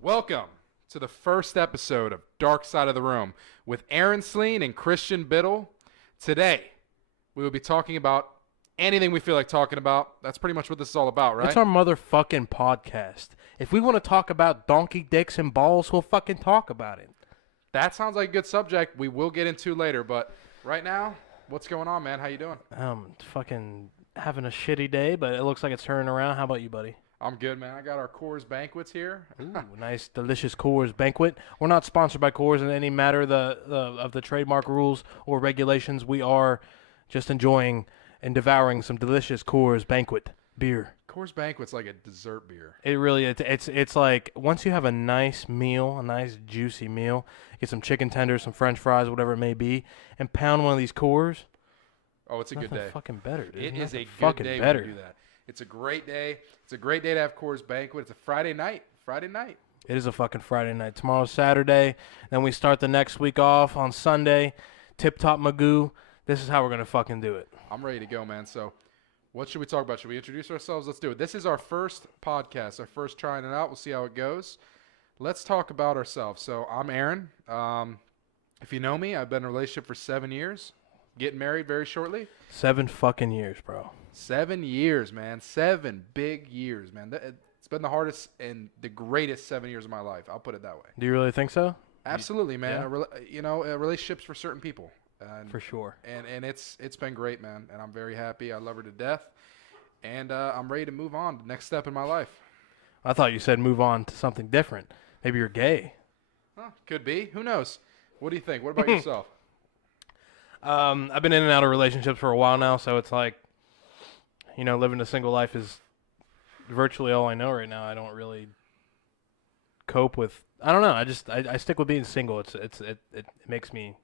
Welcome to the first episode of Dark Side of the Room with Aaron Slein and Christian Biddle. Today, we will be talking about anything we feel like talking about. That's pretty much what this is all about, right? It's our motherfucking podcast. If we want to talk about donkey dicks and balls, we'll fucking talk about it. That sounds like a good subject we will get into later, but right now, what's going on, man? How you doing? Fucking having a shitty day, but it looks like it's turning around. How about you, buddy? I'm good, man. I got our Coors Banquets here. Ooh, nice, delicious Coors Banquet. We're not sponsored by Coors in any matter of the trademark rules or regulations. We are just enjoying and devouring some delicious Coors Banquet beer. Coors Banquet's like a dessert beer. It really it's like once you have a nice meal, a nice juicy meal, get some chicken tenders, some French fries, whatever it may be, and pound one of these Coors. Oh, it's a good day. Fucking better, dude. It is a good fucking day better. when you do that. It's a great day. It's a great day to have Coors Banquet. It's a Friday night. It is a fucking Friday night. Tomorrow's Saturday. Then we start the next week off on Sunday. Tip Top Magoo. This is how we're going to fucking do it. I'm ready to go, man. So what should we talk about? Should we introduce ourselves? Let's do it. This is our first podcast, our first trying it out. We'll see how it goes. Let's talk about ourselves. So I'm Aaron. If you know me, I've been in a relationship for 7 years. Getting married very shortly. 7 fucking years, bro. 7 years, man. 7 big years, man. It's been the hardest and the greatest 7 years of my life. I'll put it that way. Do you really think so? Absolutely, man. Yeah. Relationships for certain people. For sure. And it's been great, man. And I'm very happy. I love her to death. And I'm ready to move on to the next step in my life. I thought you said move on to something different. Maybe you're gay. Huh, could be. Who knows? What do you think? What about yourself? I've been in and out of relationships for a while now, so it's like, living a single life is virtually all I know right now. I don't really cope with. I don't know. I stick with being single. It makes me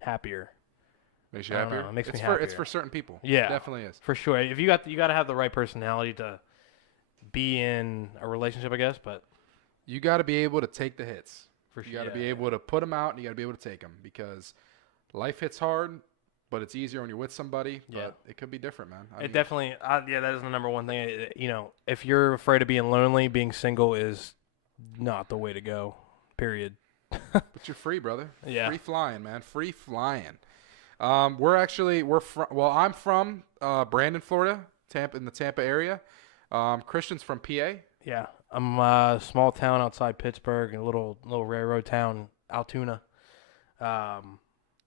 happier. Makes you happier? It makes me happier. It's for certain people. Yeah, it definitely is. For sure. If you got to have the right personality to be in a relationship, I guess. But you got to be able to take the hits. For sure, you got to be able to put them out, and you got to be able to take them because life hits hard, but it's easier when you're with somebody. But it could be different, man. It definitely, that is the number one thing. If you're afraid of being lonely, being single is not the way to go. Period. But you're free, brother. Yeah. Free flying, man. Free flying. I'm from Brandon, Florida, in the Tampa area. Christian's from PA. Yeah, I'm a small town outside Pittsburgh, a little railroad town, Altoona.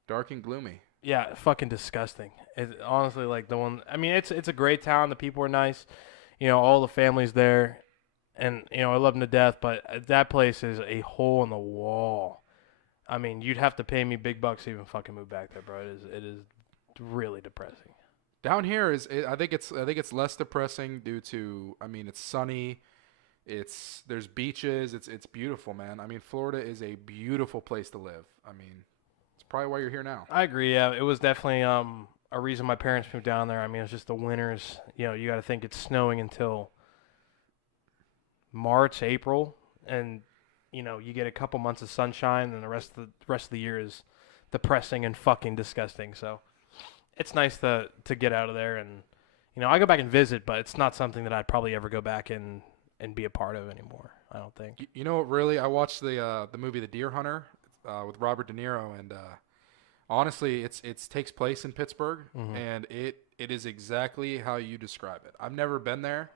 Dark and gloomy. Yeah, fucking disgusting. It's honestly like the one. I mean, it's a great town. The people are nice. All the families there, and I love them to death. But that place is a hole in the wall. I mean, you'd have to pay me big bucks to even fucking move back there, bro. It is really depressing. Down here I think it's less depressing due to it's sunny. There's beaches. It's beautiful, man. I mean, Florida is a beautiful place to live. I mean, it's probably why you're here now. I agree. Yeah, it was definitely a reason my parents moved down there. I mean, it's just the winters. You got to think it's snowing until March, April, and you get a couple months of sunshine, and the rest of the year is depressing and fucking disgusting. So it's nice to get out of there, and I go back and visit, but it's not something that I'd probably ever go back and be a part of anymore. I don't think. You know what? Really, I watched the movie The Deer Hunter with Robert De Niro, and honestly, it takes place in Pittsburgh, Mm-hmm. and it is exactly how you describe it. I've never been there.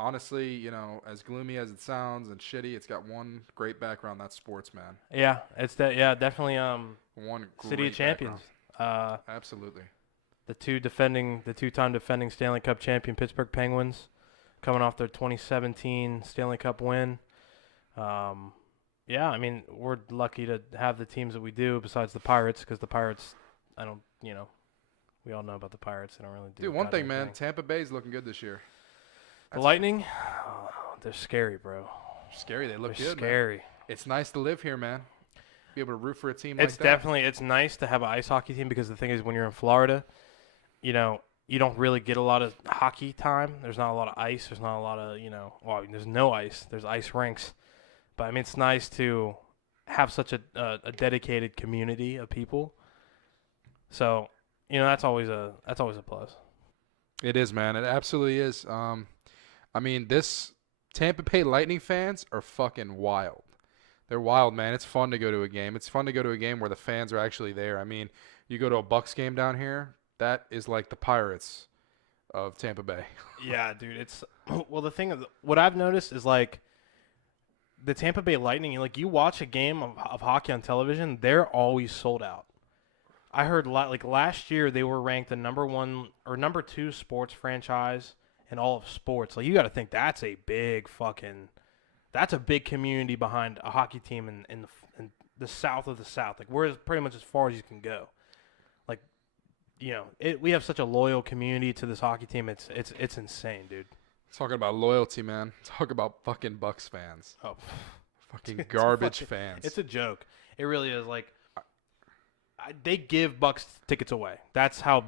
Honestly, as gloomy as it sounds and shitty, it's got one great background. That's sports, man. Yeah, definitely. One great City of Champions. Absolutely. The two-time defending Stanley Cup champion Pittsburgh Penguins, coming off their 2017 Stanley Cup win. Yeah, I mean, we're lucky to have the teams that we do besides the Pirates, because the Pirates, we all know about the Pirates. They don't really do. Dude, one thing, man, Tampa Bay's looking good this year. The Lightning, they're scary, bro. Scary. They look They're good, scary. man. It's nice to live here, man. Be able to root for a team It's like that. it's nice to have an ice hockey team, because the thing is, when you're in Florida, you don't really get a lot of hockey time. There's not a lot of ice. There's not a lot of, there's no ice. There's ice rinks. But, I mean, it's nice to have such a dedicated community of people. So, that's always a plus. It is, man. It absolutely is. I mean, this Tampa Bay Lightning fans are fucking wild. They're wild, man. It's fun to go to a game. It's fun to go to a game where the fans are actually there. I mean, you go to a Bucks game down here, that is like the Pirates of Tampa Bay. Yeah, dude. It's well. The thing, what I've noticed is like the Tampa Bay Lightning. Like you watch a game of hockey on television, they're always sold out. I heard like last year they were ranked the number 1 or number 2 sports franchise in all of sports. Like you got to think that's a big community behind a hockey team in the South of the South. Like we're pretty much as far as you can go. Like, you know, we have such a loyal community to this hockey team. It's insane, dude. Talking about loyalty, man. Talk about fucking Bucks fans. Oh, fucking garbage fans. It's a joke. It really is. Like, they give Bucks tickets away. That's how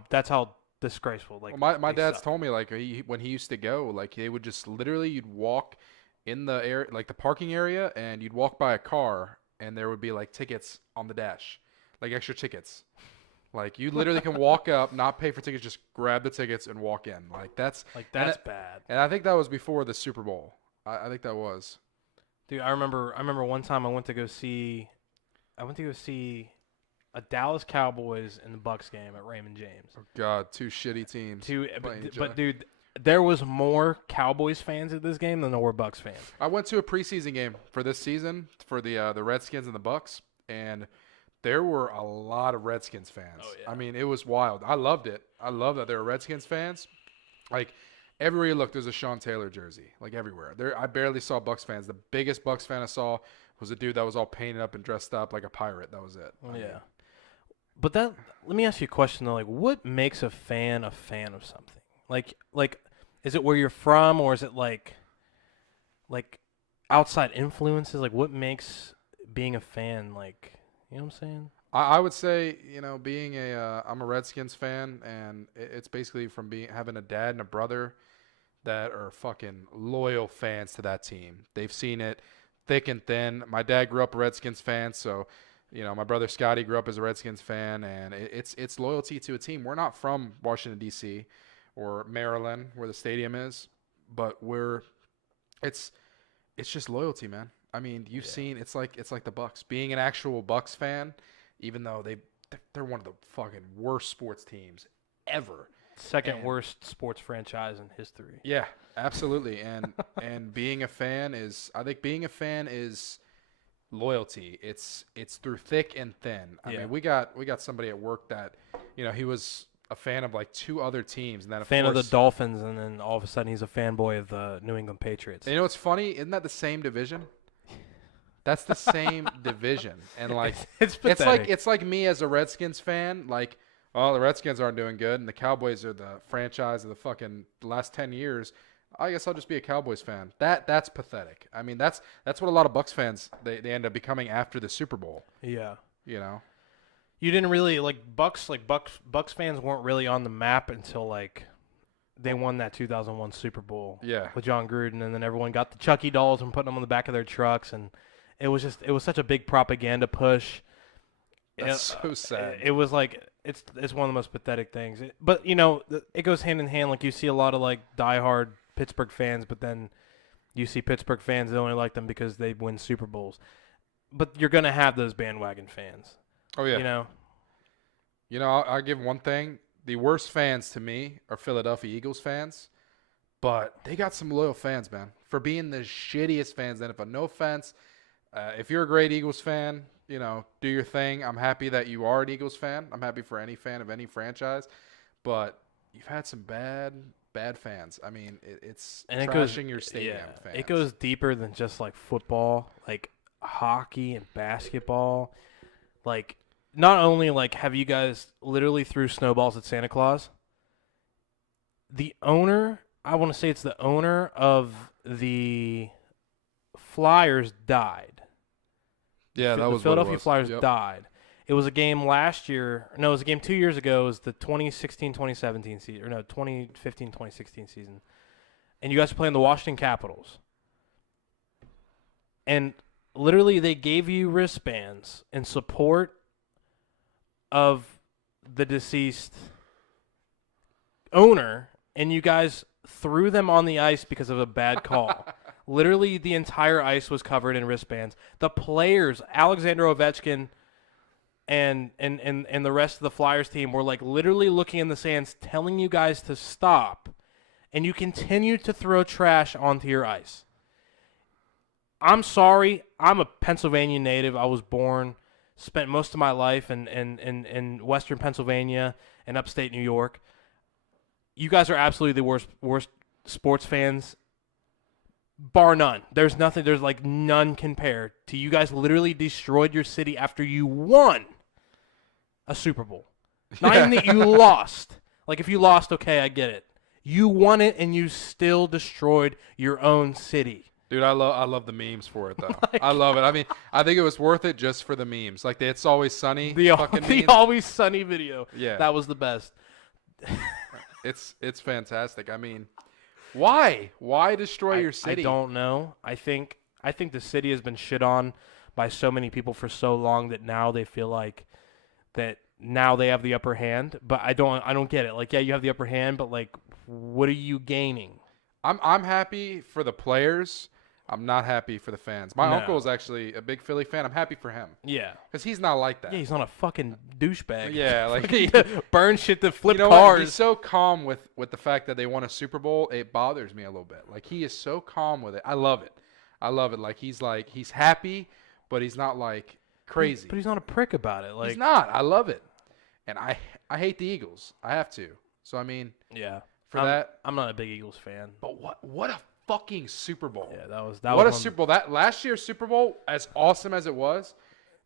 disgraceful. Like, well, my dad's told me like when he used to go, like they would just literally you'd walk in the air like the parking area and you'd walk by a car and there would be like tickets on the dash, like extra tickets. Like you literally can walk up, not pay for tickets, just grab the tickets and walk in. Like that's bad. And I think that was before the Super Bowl. I think that was. Dude, I remember one time I went to go see a Dallas Cowboys and the Bucks game at Raymond James. Oh God, two shitty teams. But dude, there was more Cowboys fans at this game than there were Bucks fans. I went to a preseason game for this season for the Redskins and the Bucks, and there were a lot of Redskins fans. Oh, yeah. I mean, it was wild. I loved it. I love that there were Redskins fans. Like everywhere you look, there's a Sean Taylor jersey. Like everywhere. I barely saw Bucks fans. The biggest Bucks fan I saw was a dude that was all painted up and dressed up like a pirate. That was it. Yeah. But let me ask you a question though. Like, what makes a fan of something? Like, is it where you're from, or is it like outside influences? Like, what makes being a fan like? You know what I'm saying? I would say, you know, being I'm a Redskins fan, and it's basically from having a dad and a brother that are fucking loyal fans to that team. They've seen it thick and thin. My dad grew up a Redskins fan, so. You know, my brother Scotty grew up as a Redskins fan, and it's loyalty to a team. We're not from Washington, D.C. or Maryland, where the stadium is, but it's just loyalty, man. I mean, you've seen it's like the Bucks. Being an actual Bucks fan, even though they're one of the fucking worst sports teams ever. Second worst sports franchise in history. Yeah, absolutely. And being a fan is loyalty. It's through thick and thin. I mean, we got somebody at work that, you know, he was a fan of like 2 other teams, and then of the Dolphins, and then all of a sudden he's a fanboy of the New England Patriots. And you know what's funny? Isn't that the same division? That's the same division, and like it's like me as a Redskins fan. Like, oh, the Redskins aren't doing good, and the Cowboys are the franchise of the fucking last 10 years. I guess I'll just be a Cowboys fan. That's pathetic. I mean, that's what a lot of Bucks fans they end up becoming after the Super Bowl. Yeah. You know. You didn't really Bucks fans weren't really on the map until like they won that 2001 Super Bowl. Yeah. With John Gruden, and then everyone got the Chucky dolls and putting them on the back of their trucks, and it was such a big propaganda push. That's so sad. It was like it's one of the most pathetic things. But you know, it goes hand in hand. Like you see a lot of like diehard Pittsburgh fans, but then you see Pittsburgh fans that only like them because they win Super Bowls. But you're gonna have those bandwagon fans. Oh yeah. You know, I'll give one thing. The worst fans to me are Philadelphia Eagles fans, but they got some loyal fans, man. For being the shittiest fans in the NFL. No offense. If you're a great Eagles fan, you know, do your thing. I'm happy that you are an Eagles fan. I'm happy for any fan of any franchise, but you've had some bad fans. I mean, it's trashing your stadium fans. It goes deeper than just like football, like hockey and basketball. Like, not only like have you guys literally threw snowballs at Santa Claus, the owner, I want to say it's the owner of the Flyers died. Yeah, that was the Philadelphia Flyers Yep. died. It was a game last year. No, it was a game 2 years ago. It was the 2016-2017 season. Or no, 2015-2016 season. And you guys were playing the Washington Capitals. And literally they gave you wristbands in support of the deceased owner, and you guys threw them on the ice because of a bad call. Literally, the entire ice was covered in wristbands. The players, Alexander Ovechkin and the rest of the Flyers team, were like literally looking in the sands, telling you guys to stop, and you continue to throw trash onto your ice. I'm sorry. I'm a Pennsylvania native. I was born, spent most of my life in Western Pennsylvania and upstate New York. You guys are absolutely the worst sports fans, bar none. There's nothing. There's like none compared to you guys. Literally destroyed your city after you won a Super Bowl. Not even that you lost. Like if you lost, okay, I get it. You won it and you still destroyed your own city. Dude, I love the memes for it though. I love it. I mean, I think it was worth it just for the memes. Like the It's Always Sunny fucking the memes. Always Sunny video. Yeah, that was the best. It's fantastic. I mean, why destroy your city? I don't know. I think the city has been shit on by so many people for so long that now they feel like that now they have the upper hand. But I don't get it. Like, yeah, you have the upper hand, but like, what are you gaining? I'm happy for the players. I'm not happy for the fans. My No. uncle is actually a big Philly fan. I'm happy for him. Yeah. Because he's not like that. Yeah, he's not a fucking douchebag. Yeah, like burn shit to flip you know what? cars. He's so calm with the fact that they won a Super Bowl. It bothers me a little bit. Like he is so calm with it. I love it. Like he's happy, but he's not like crazy. But he's not a prick about it. Like He's not. I love it. And I hate the Eagles. I have to. So I mean, yeah. I'm not a big Eagles fan. But what a fucking Super Bowl. Yeah, that was what a Super Bowl. That last year's Super Bowl, as awesome as it was,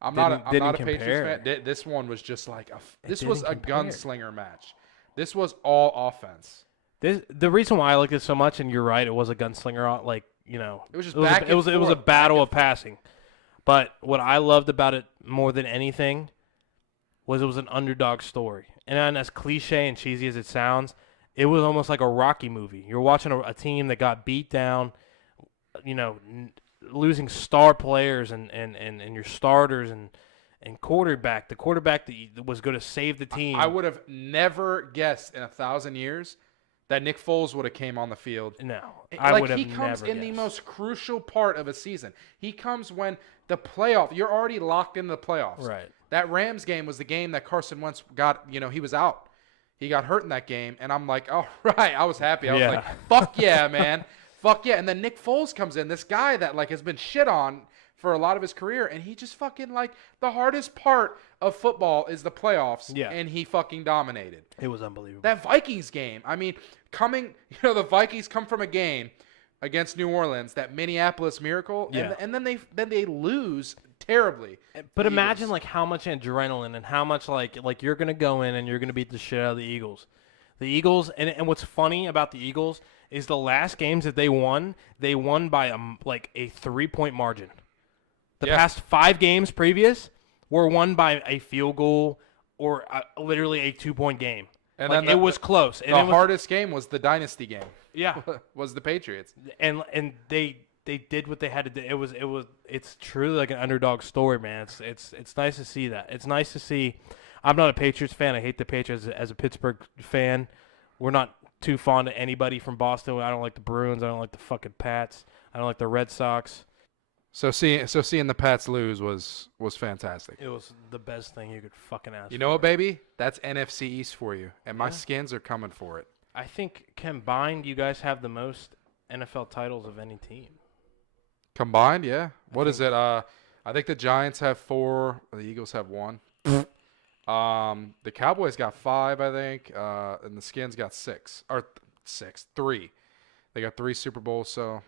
I'm not a Patriots fan. This one was just like this was a gunslinger match. This was all offense. The reason why I like this so much, and you're right, it was a gunslinger. Like it was just it was a battle of passing. But what I loved about it more than anything was it was an underdog story. And as cliche and cheesy as it sounds, it was almost like a Rocky movie. You're watching a team that got beat down, losing star players and your starters and quarterback. The quarterback that was going to save the team. I would have never guessed in 1,000 years that Nick Foles would have came on the field. No, I would have never He comes in guessed. the most crucial part of a season. He comes when the playoff. You're already locked in the playoffs. Right. That Rams game was the game that Carson Wentz got. He was out. He got hurt in that game, and I'm like, all right. I was happy. I was like, fuck yeah, man. Fuck yeah. And then Nick Foles comes in, this guy that like has been shit on for a lot of his career, and he just fucking like the hardest part of football is the playoffs, and he fucking dominated. It was unbelievable. That Vikings game, I mean, the Vikings come from a game against New Orleans, that Minneapolis Miracle, and then they lose terribly. But imagine like how much adrenaline and how much like you're gonna go in and you're gonna beat the shit out of the Eagles. The Eagles, and what's funny about the Eagles is the last games that they won by a 3-point margin. The past 5 games previous were won by a field goal or literally a 2-point game. And then it was close. And the hardest game was the dynasty game. Yeah, was the Patriots. And they did what they had to do. It's truly like an underdog story, man. It's nice to see that. It's nice to see. I'm not a Patriots fan. I hate the Patriots as a Pittsburgh fan. We're not too fond of anybody from Boston. I don't like the Bruins. I don't like the fucking Pats. I don't like the Red Sox. So seeing the Pats lose was fantastic. It was the best thing you could fucking ask. You know what, baby? That's NFC East for you, and my Skins are coming for it. I think combined, you guys have the most NFL titles of any team. Combined, yeah. What is it? I think the Giants have 4. The Eagles have 1. The Cowboys got 5, I think, and the Skins got 3. They got 3 Super Bowls, so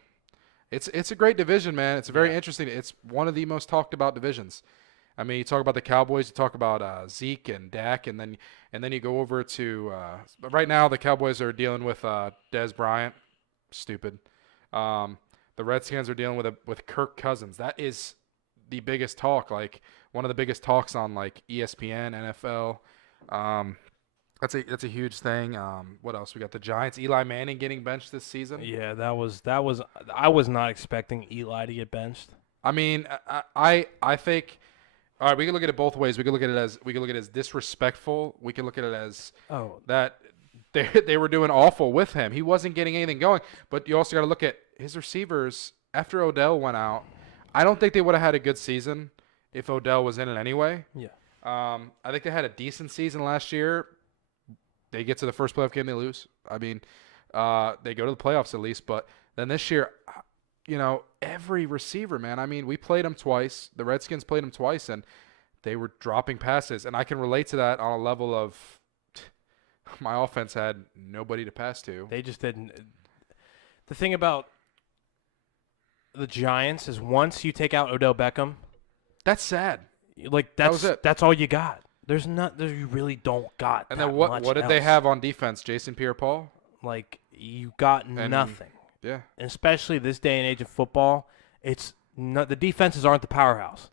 it's a great division, man. It's very interesting. It's one of the most talked about divisions. I mean, you talk about the Cowboys, you talk about Zeke and Dak, and then you go over to right now the Cowboys are dealing with Dez Bryant, stupid. The Redskins are dealing with Kirk Cousins. That is the biggest talk, like one of the biggest talks on like ESPN, NFL. That's a huge thing. What else? We got the Giants. Eli Manning getting benched this season. Yeah, that was. I was not expecting Eli to get benched. I mean, I think. All right, we can look at it both ways. We can look at it as disrespectful. We can look at it as that they were doing awful with him. He wasn't getting anything going. But you also got to look at his receivers after Odell went out, I don't think they would have had a good season if Odell was in it anyway. Yeah. I think they had a decent season last year. They get to the first playoff game, they lose. I mean, they go to the playoffs at least. But then this year, every receiver, man. I mean, we played them twice. The Redskins played them twice, and they were dropping passes. And I can relate to that on a level of my offense had nobody to pass to. They just didn't. The thing about the Giants is once you take out Odell Beckham, that's sad. Like that was it. That's all you got. You really don't got. And that then what much did else. they have on defense? Jason Pierre-Paul? Like you got nothing. Yeah. And especially this day and age of football, it's not, the defenses aren't the powerhouse.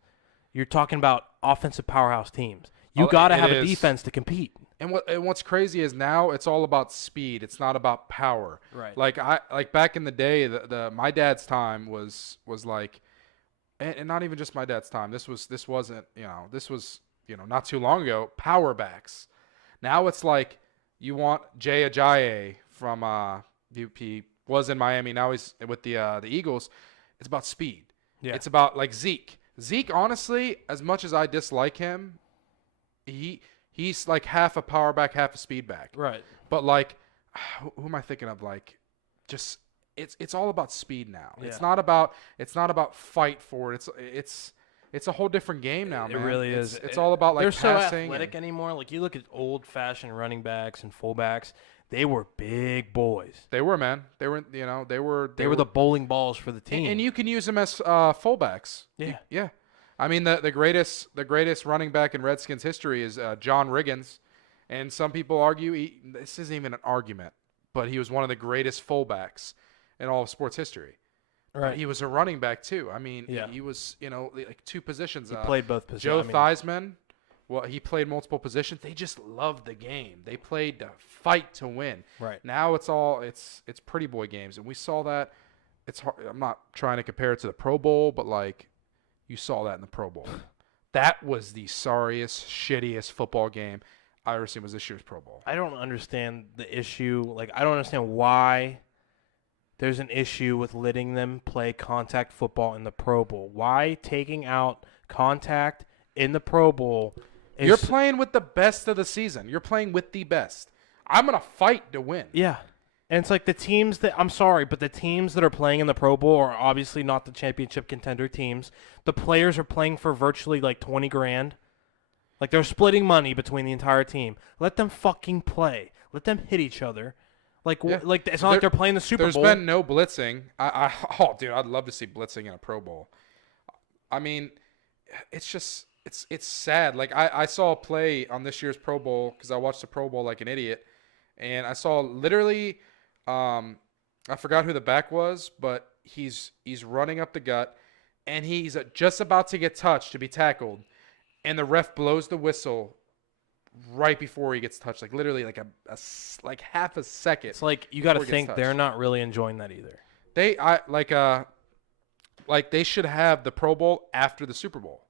You're talking about offensive powerhouse teams. You got to have a defense to compete. And what's crazy is now it's all about speed. It's not about power. Right. Like back in the day, my dad's time was like, and not even just my dad's time. This wasn't not too long ago. Power backs. Now it's like you want Jay Ajayi from he was in Miami. Now he's with the Eagles. It's about speed. Yeah. It's about like Zeke. Zeke, honestly, as much as I dislike him, he's like half a power back, half a speed back. Right. But like, who am I thinking of? Like, just it's all about speed now. Yeah. It's not about fight for it. It's a whole different game now, man. It really is. It's all about like they're passing. so athletic anymore. Like you look at old-fashioned running backs and fullbacks. They were big boys. They were, man. They were the bowling balls for the team. And you can use them as fullbacks. Yeah. Yeah. I mean, the greatest running back in Redskins history is John Riggins, and some people argue this isn't even an argument, but he was one of the greatest fullbacks in all of sports history. Right. But he was a running back too. I mean, yeah. he was like two positions. He played both positions. Joe Theismann, well, he played multiple positions. They just loved the game. They played to fight to win. Right. Now it's pretty boy games, and we saw that. It's hard. I'm not trying to compare it to the Pro Bowl, but like. You saw that in the Pro Bowl. That was the sorriest, shittiest football game I ever seen was this year's Pro Bowl. I don't understand the issue. Like, I don't understand why there's an issue with letting them play contact football in the Pro Bowl. Why taking out contact in the Pro Bowl? You're playing with the best of the season. You're playing with the best. I'm going to fight to win. Yeah. And it's like the teams that – I'm sorry, but the teams that are playing in the Pro Bowl are obviously not the championship contender teams. The players are playing for virtually like $20,000. Like they're splitting money between the entire team. Let them fucking play. Let them hit each other. Like it's not like they're playing the Super Bowl. There's been no blitzing. Dude, I'd love to see blitzing in a Pro Bowl. I mean, it's just it's sad. Like I saw a play on this year's Pro Bowl because I watched the Pro Bowl like an idiot, and I saw literally – I forgot who the back was, but he's running up the gut, and he's just about to get touched to be tackled, and the ref blows the whistle right before he gets touched, like literally like like half a second. It's like you got to think they're not really enjoying that either. They should have the Pro Bowl after the Super Bowl.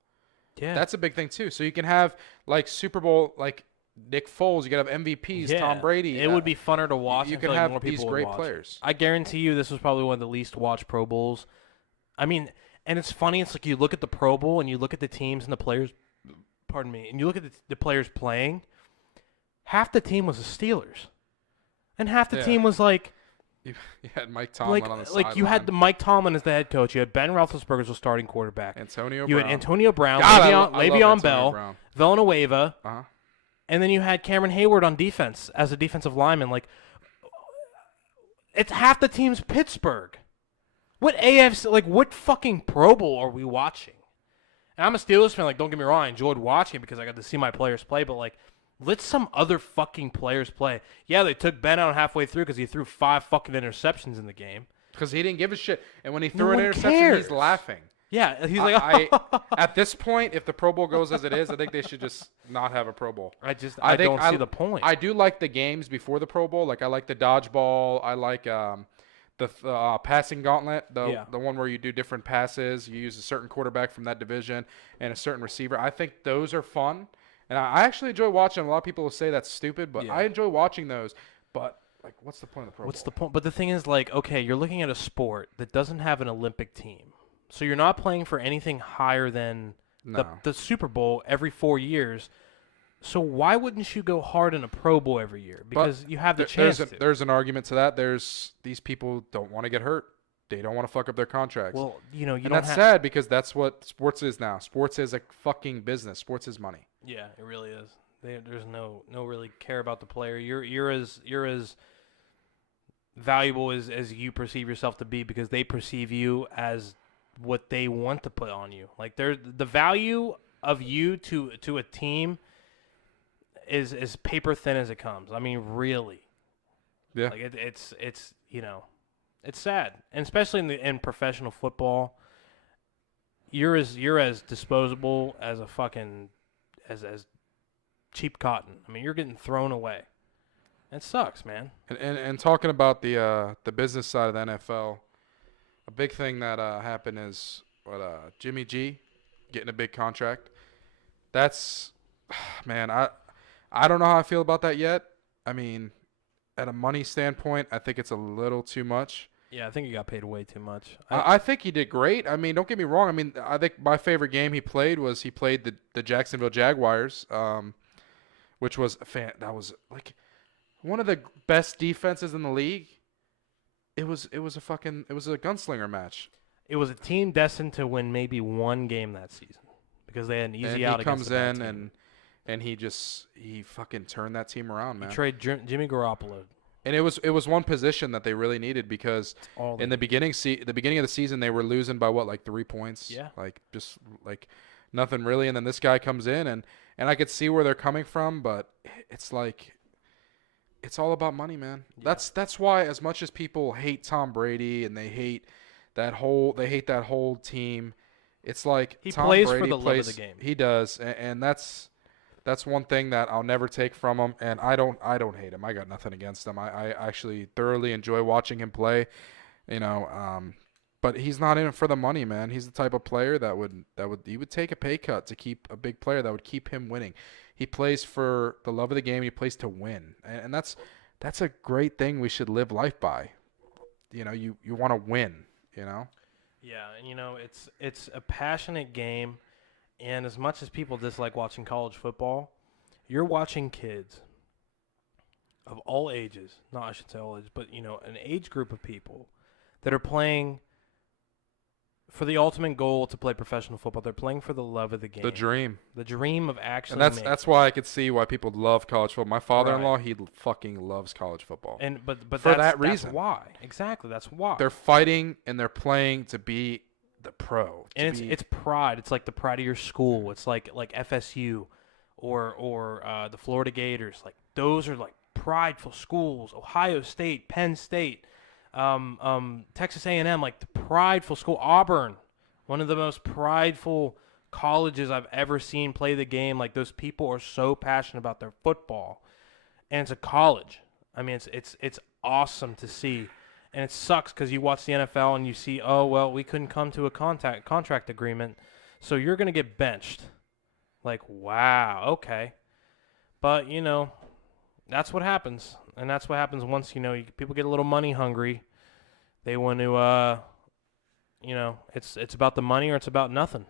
Yeah, that's a big thing too. So you can have like Super Bowl like. Nick Foles, you could have MVPs, Tom Brady. It would be funner to watch. You can like have more people these great players. I guarantee you this was probably one of the least watched Pro Bowls. I mean, and it's funny. It's like you look at the Pro Bowl and you look at the teams and the players, and you look at the players playing. Half the team was the Steelers. And half the team was like... You had Mike Tomlin on the sideline. Like you had Mike Tomlin as the head coach. You had Ben Roethlisberger as the starting quarterback. You had Antonio Brown, Le'Veon Bell, Villanueva. Uh-huh. And then you had Cameron Hayward on defense as a defensive lineman. Like, it's half the team's Pittsburgh. What fucking Pro Bowl are we watching? And I'm a Steelers fan. Like, don't get me wrong, I enjoyed watching it because I got to see my players play. But like, let some other fucking players play. Yeah, they took Ben out halfway through because he threw 5 fucking interceptions in the game. Because he didn't give a shit. And when he threw an interception, he's laughing. Yeah, he's like, at this point, if the Pro Bowl goes as it is, I think they should just not have a Pro Bowl. I don't see the point. I do like the games before the Pro Bowl. Like I like the dodgeball. I like the passing gauntlet, the one where you do different passes. You use a certain quarterback from that division and a certain receiver. I think those are fun, and I actually enjoy watching them. A lot of people will say that's stupid, but I enjoy watching those. But like, what's the point of the Pro What's Bowl? the point? But the thing is, like, okay, you're looking at a sport that doesn't have an Olympic team, so you're not playing for anything higher than No. the Super Bowl every 4 years. So why wouldn't you go hard in a Pro Bowl every year? Because you have the chance to. There's an argument to that. These people don't want to get hurt. They don't want to fuck up their contracts. Well, you know, you and don't that's have. sad because that's what sports is now. Sports is a fucking business. Sports is money. Yeah, it really is. There's no really care about the player. You're as valuable as you perceive yourself to be because they perceive you as what they want to put on you. Like the value of you to a team is as paper thin as it comes. I mean, really. Yeah. Like it's you know, it's sad, and especially in professional football, you're as disposable as a fucking as cheap cotton. I mean, you're getting thrown away. It sucks, man. And talking about the business side of the NFL, a big thing that happened is Jimmy G getting a big contract. That's man, I don't know how I feel about that yet. I mean, at a money standpoint, I think it's a little too much. Yeah, I think he got paid way too much. I think he did great. I mean, don't get me wrong. I mean, I think my favorite game he played the Jacksonville Jaguars, which was that was like one of the best defenses in the league. It was a gunslinger match. It was a team destined to win maybe one game that season because they had an easy out. And he comes in and he fucking turned that team around, man. He traded Jimmy Garoppolo. And it was one position that they really needed because in the beginning of the season they were losing by like 3 points. Yeah. Like just like nothing really. And then this guy comes in and I could see where they're coming from, but it's like it's all about money, man. Yeah. That's why as much as people hate Tom Brady and they hate that whole team, it's like he Tom plays Brady for the love of the game. He does, and that's one thing that I'll never take from him, and I don't hate him. I got nothing against him. I actually thoroughly enjoy watching him play, but he's not in it for the money, man. He's the type of player that would take a pay cut to keep a big player that would keep him winning. He plays for the love of the game. He plays to win, and that's a great thing we should live life by. You want to win, Yeah, and it's a passionate game. And as much as people dislike watching college football, you're watching kids of all ages, I should say all ages, but, an age group of people that are playing for the ultimate goal to play professional football. They're playing for the love of the game. The dream. The dream of actually And that's why I could see why people love college football. My father-in-law, Right. He fucking loves college football. And but for that's, that reason. That's why. Exactly, that's why. They're fighting and they're playing to be the pro. And it's pride. It's like the pride of your school. It's like FSU or the Florida Gators. Like those are like prideful schools. Ohio State, Penn State, Texas A&M, like the prideful school. Auburn, one of the most prideful colleges I've ever seen play the game. Like those people are so passionate about their football, and it's a college. I mean, it's awesome to see. And it sucks because you watch the NFL and you see, oh, well, we couldn't come to a contract agreement, so you're going to get benched. Like, wow, okay. But, that's what happens. And that's what happens once, people get a little money hungry. They want to, it's about the money or it's about nothing.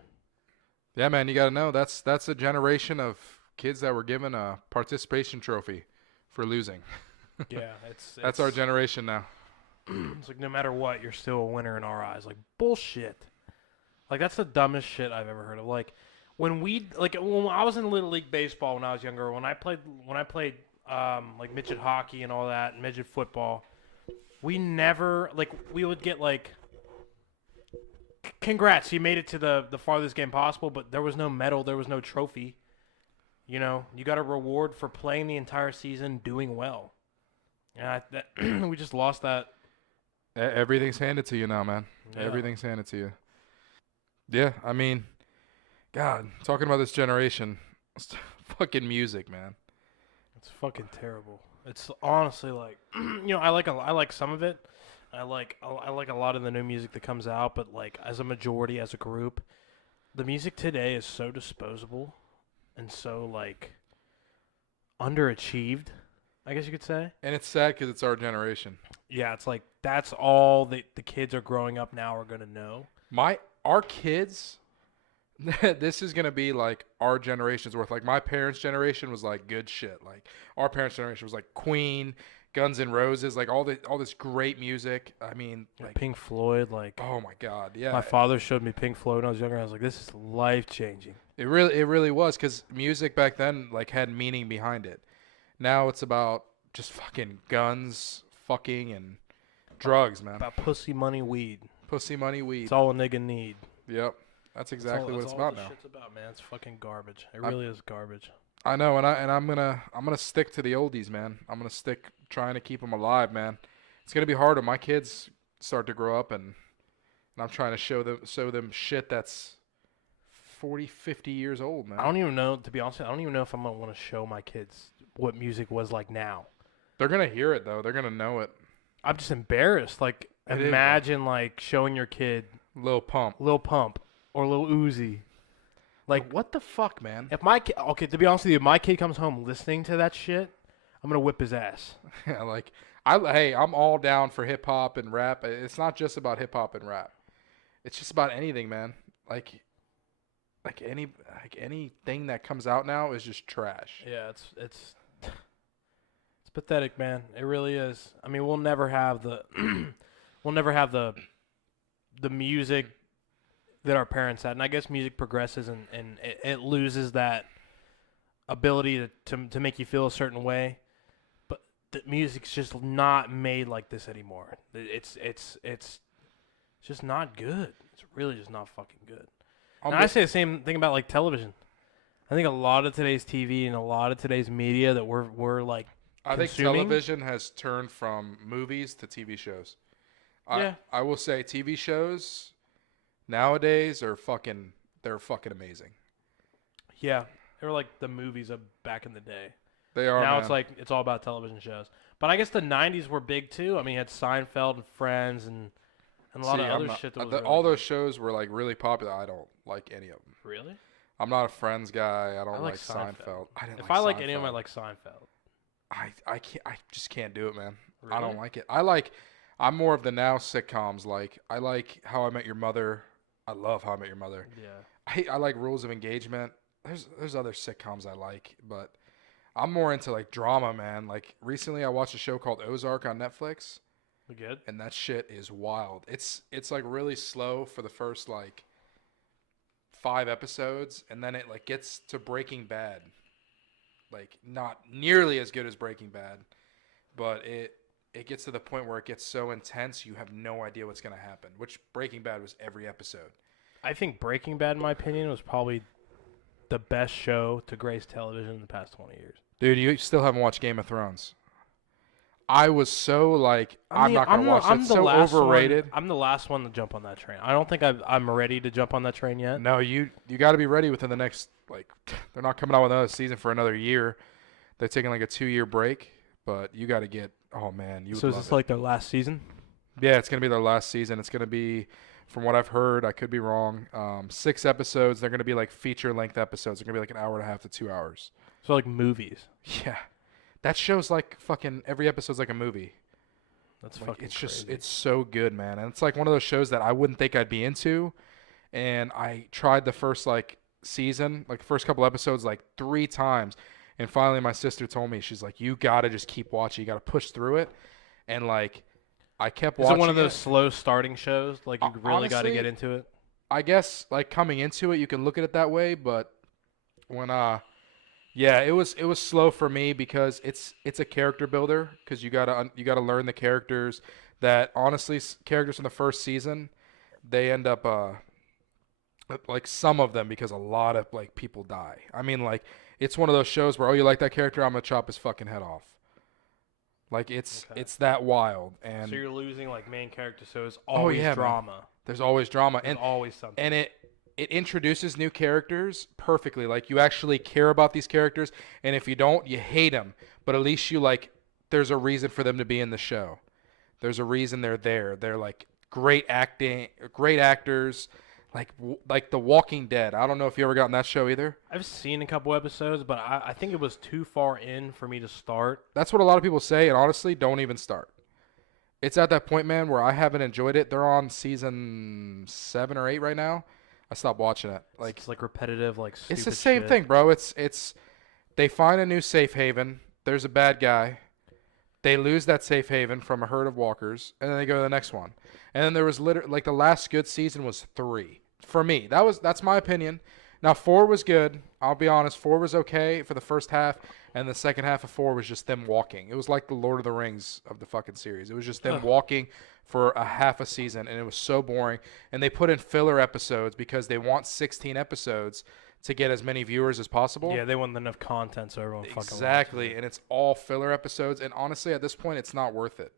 Yeah, man, you got to know that's a generation of kids that were given a participation trophy for losing. Yeah, that's our generation now. It's like no matter what, you're still a winner in our eyes. Like bullshit. Like that's the dumbest shit I've ever heard of. Like when I was in Little League baseball when I was younger, when I played like midget hockey and all that, and midget football, we never we would get congrats, you made it to the farthest game possible, but there was no medal, there was no trophy. You got a reward for playing the entire season, doing well. And we just lost that. Everything's handed to you now, man. Yeah. Everything's handed to you. Yeah, I mean, God, talking about this generation, it's fucking music, man. It's fucking terrible. It's honestly like, I like some of it. I like a lot of the new music that comes out, but like as a majority, as a group, the music today is so disposable and so like underachieved. I guess you could say. And it's sad because it's our generation. Yeah, it's like that's all the kids are growing up now are gonna know. Our kids, this is gonna be like our generation's worth. Like my parents' generation was like good shit. Like our parents' generation was like Queen, Guns N' Roses, like all this great music. I mean, like Pink Floyd, like oh my god, yeah. my father showed me Pink Floyd when I was younger. I was like, this is life changing. It really was because music back then like had meaning behind it. Now it's about just fucking guns, fucking, and drugs, man. About pussy, money, weed. Pussy, money, weed. It's all a nigga need. Yep, that's exactly what it's about now. Shit's about, man. It's fucking garbage. It really is garbage. I know, and I'm gonna stick to the oldies, man. I'm gonna stick trying to keep them alive, man. It's gonna be hard when my kids start to grow up, and I'm trying to show them shit that's 40, 50 years old, man. I don't even know, to be honest, I don't even know if I'm gonna want to show my kids what music was like now. They're gonna hear it though. They're gonna know it. I'm just embarrassed. Like, imagine like showing your kid Lil Pump, or Lil Uzi. Like, what the fuck, man? if my kid, okay, to be honest with you, if my kid comes home listening to that shit, I'm gonna whip his ass. Yeah, like I'm all down for hip hop and rap. It's not just about hip hop and rap. It's just about anything, man. Like anything that comes out now is just trash. Yeah, it's pathetic, man. It really is. I mean, we'll never have the the music that our parents had, and I guess music progresses and it loses that ability to make you feel a certain way. But the music's just not made like this anymore. It's just not good. It's really just not fucking good. And I say the same thing about like television. I think a lot of today's TV and a lot of today's media that we're like I think consuming, television has turned from movies to TV shows. Yeah. I will say TV shows nowadays they're fucking amazing. Yeah, they were like the movies of back in the day. They are. Now man. it's like it's all about television shows. But I guess the '90s were big too. I mean, you had Seinfeld and Friends and a lot of other shit. That was really all good. those shows were like really popular. I don't like any of them. Really? I'm not a Friends guy. I don't like like Seinfeld. I didn't. If like I like Seinfeld. any of them, I like Seinfeld. I can't. I just can't do it, man. Really? I don't like it. I'm more of the now sitcoms. Like I like How I Met Your Mother. I love How I Met Your Mother. Yeah. I like Rules of Engagement. There's other sitcoms I like, but I'm more into like drama, man. Like recently I watched a show called Ozark on Netflix. Good. And that shit is wild. It's like really slow for the first like 5 episodes, and then it like gets to Breaking Bad. Like not nearly as good as Breaking Bad, but it gets to the point where it gets so intense you have no idea what's going to happen, which Breaking Bad was every episode. I think Breaking Bad, in my opinion, was probably the best show to grace television in the past 20 years. Dude, you still haven't watched Game of Thrones. I was so like, I'm not going to watch it. It's so overrated. I'm the last one to jump on that train. I don't think I'm ready to jump on that train yet. No, you got to be ready within the next, like, they're not coming out with another season for another year. They're taking like a 2-year break, but you got to get, oh man. So is this like their last season? Yeah, it's going to be their last season. It's going to be, from what I've heard, I could be wrong, 6 episodes. They're going to be like feature-length episodes. They're going to be like an hour and a half to 2 hours. So like movies. Yeah. That show's like fucking, every episode's like a movie. That's like, fucking it's just, crazy. it's so good, man. And it's like one of those shows that I wouldn't think I'd be into. And I tried the first like season, like the first couple episodes, like 3 times. And finally my sister told me, she's like, you got to just keep watching. You got to push through it. And like, I kept watching. Is it one of those slow starting shows? Like you really got to get into it? I guess like coming into it, you can look at it that way. But when, yeah, it was slow for me because it's a character builder, because you gotta learn the characters. That honestly, characters from the first season, they end up like some of them, because a lot of like people die. I mean, like it's one of those shows where, oh, you like that character, I'm gonna chop his fucking head off. Like it's that wild. And so you're losing like main characters, so it's always drama. Man. There's always drama. There's always something. And it introduces new characters perfectly. Like, you actually care about these characters, and if you don't, you hate them. But at least you, like, there's a reason for them to be in the show. There's a reason they're there. They're, like, great actors. like The Walking Dead. I don't know if you ever gotten that show either. I've seen a couple episodes, but I think it was too far in for me to start. That's what a lot of people say, and honestly, don't even start. It's at that point, man, where I haven't enjoyed it. They're on season 7 or 8 right now. I stopped watching it. Like, It's like repetitive, like stupid it's the same shit. thing, bro. It's they find a new safe haven. There's a bad guy. They lose that safe haven from a herd of walkers, and then they go to the next one. And then there was literally like the last good season was 3 for me. That's my opinion. Now 4 was good. I'll be honest. 4 was okay for the first half, and the second half of 4 was just them walking. It was like the Lord of the Rings of the fucking series. It was just them walking for a half a season, and it was so boring. And they put in filler episodes because they want 16 episodes to get as many viewers as possible. Yeah, they want enough content so everyone fucking Exactly, watches and it's all filler episodes. And honestly, at this point, it's not worth it.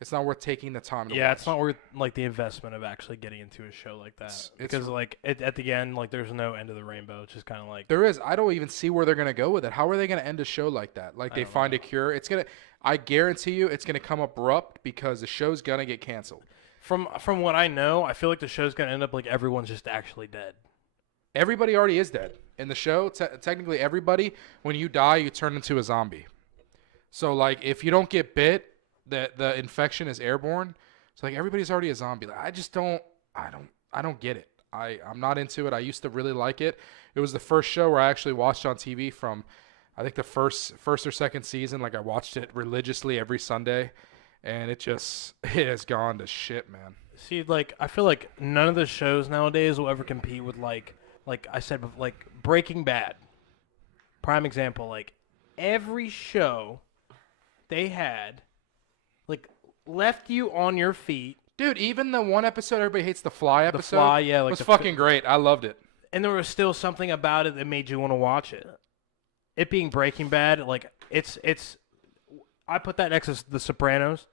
It's not worth taking the time to it. Yeah, watch. it's not worth like the investment of actually getting into a show like that It's- because like at the end, like there's no end of the rainbow. It's just kind of like There is. I don't even see where they're gonna go with it. How are they gonna end a show like that? Like they don't find a cure. It's gonna. I guarantee you, it's gonna come abrupt because the show's gonna get canceled. from what I know, I feel like the show's gonna end up like everyone's just actually dead. Everybody already is dead in the show. Technically, everybody. When you die, you turn into a zombie. So like, if you don't get bit, the infection is airborne. So like, everybody's already a zombie. Like, I just don't. I don't get it. I'm not into it. I used to really like it. It was the first show where I actually watched on TV from, I think the first or second season. Like I watched it religiously every Sunday, and it has gone to shit, man. See, like I feel like none of the shows nowadays will ever compete with like I said, like Breaking Bad. Prime example, like every show they had, like left you on your feet. Dude, even the one episode everybody hates, the Fly episode, Fly, yeah, like was the fucking great. I loved it. And there was still something about it that made you want to watch it. It being Breaking Bad, like it's. I put that next to The Sopranos.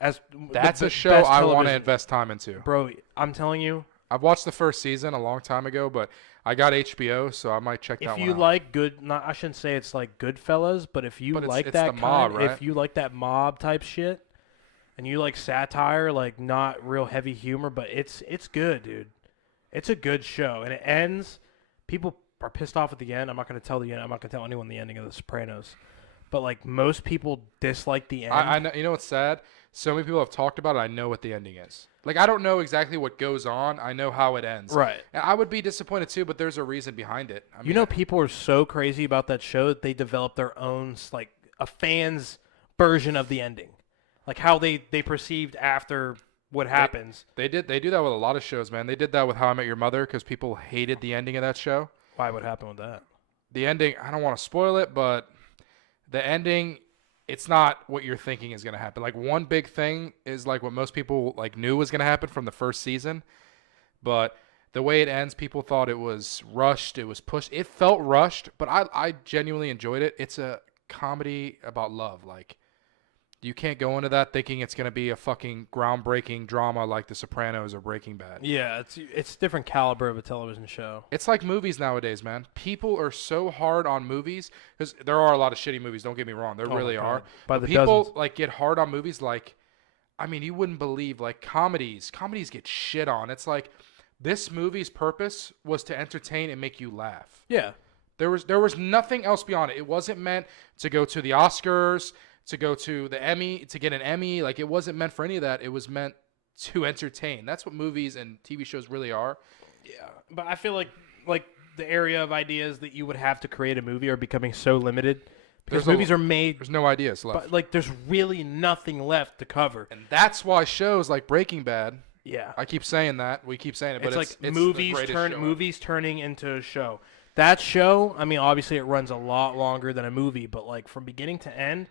As That's the a show best I want to television. invest time into. Bro, I'm telling you, I've watched the first season a long time ago, but I got HBO, so I might check that if one you out. like good, not I shouldn't say it's like Goodfellas, but if you But it's- like it's that the mob, kind, right? if you like that mob type shit, and you like satire, like not real heavy humor, but it's good, dude. It's a good show, and it ends. People are pissed off at the end. I'm not gonna tell the end. I'm not gonna tell anyone the ending of The Sopranos, but like most people dislike the end. I know. You know what's sad? So many people have talked about it. I know what the ending is. Like I don't know exactly what goes on. I know how it ends. Right. And I would be disappointed too, but there's a reason behind it. I mean, You know, people are so crazy about that show that they develop their own, like, a fan's version of the ending. Like, how they perceived after what happens. they do that with a lot of shows, man. They did that with How I Met Your Mother because people hated the ending of that show. Why would happen with that? The ending, I don't want to spoil it, but the ending, it's not what you're thinking is going to happen. Like one big thing is like what most people like knew was going to happen from the first season, but the way it ends, people thought it was rushed, it was pushed. It felt rushed, but I genuinely enjoyed it. It's a comedy about love. Like you can't go into that thinking it's going to be a fucking groundbreaking drama like The Sopranos or Breaking Bad. Yeah, it's different caliber of a television show. It's like movies nowadays, man. People are so hard on movies because there are a lot of shitty movies. Don't get me wrong, there really my God. are. By But the people dozens. like get hard on movies. Like, I mean, you wouldn't believe like comedies. Comedies get shit on. It's like this movie's purpose was to entertain and make you laugh. Yeah. There was nothing else beyond it. It wasn't meant to go to the Oscars, to go to the Emmy, to get an Emmy. Like it wasn't meant for any of that. It was meant to entertain. That's what movies and TV shows really are. Yeah. But I feel like the area of ideas that you would have to create a movie are becoming so limited. Because movies are made, There's no ideas left. but like there's really nothing left to cover. And that's why shows like Breaking Bad, Yeah. I keep saying that. We keep saying it, but It's like the movies greatest show ever. movies turning into a show. That show, I mean, obviously it runs a lot longer than a movie, but like from beginning to end,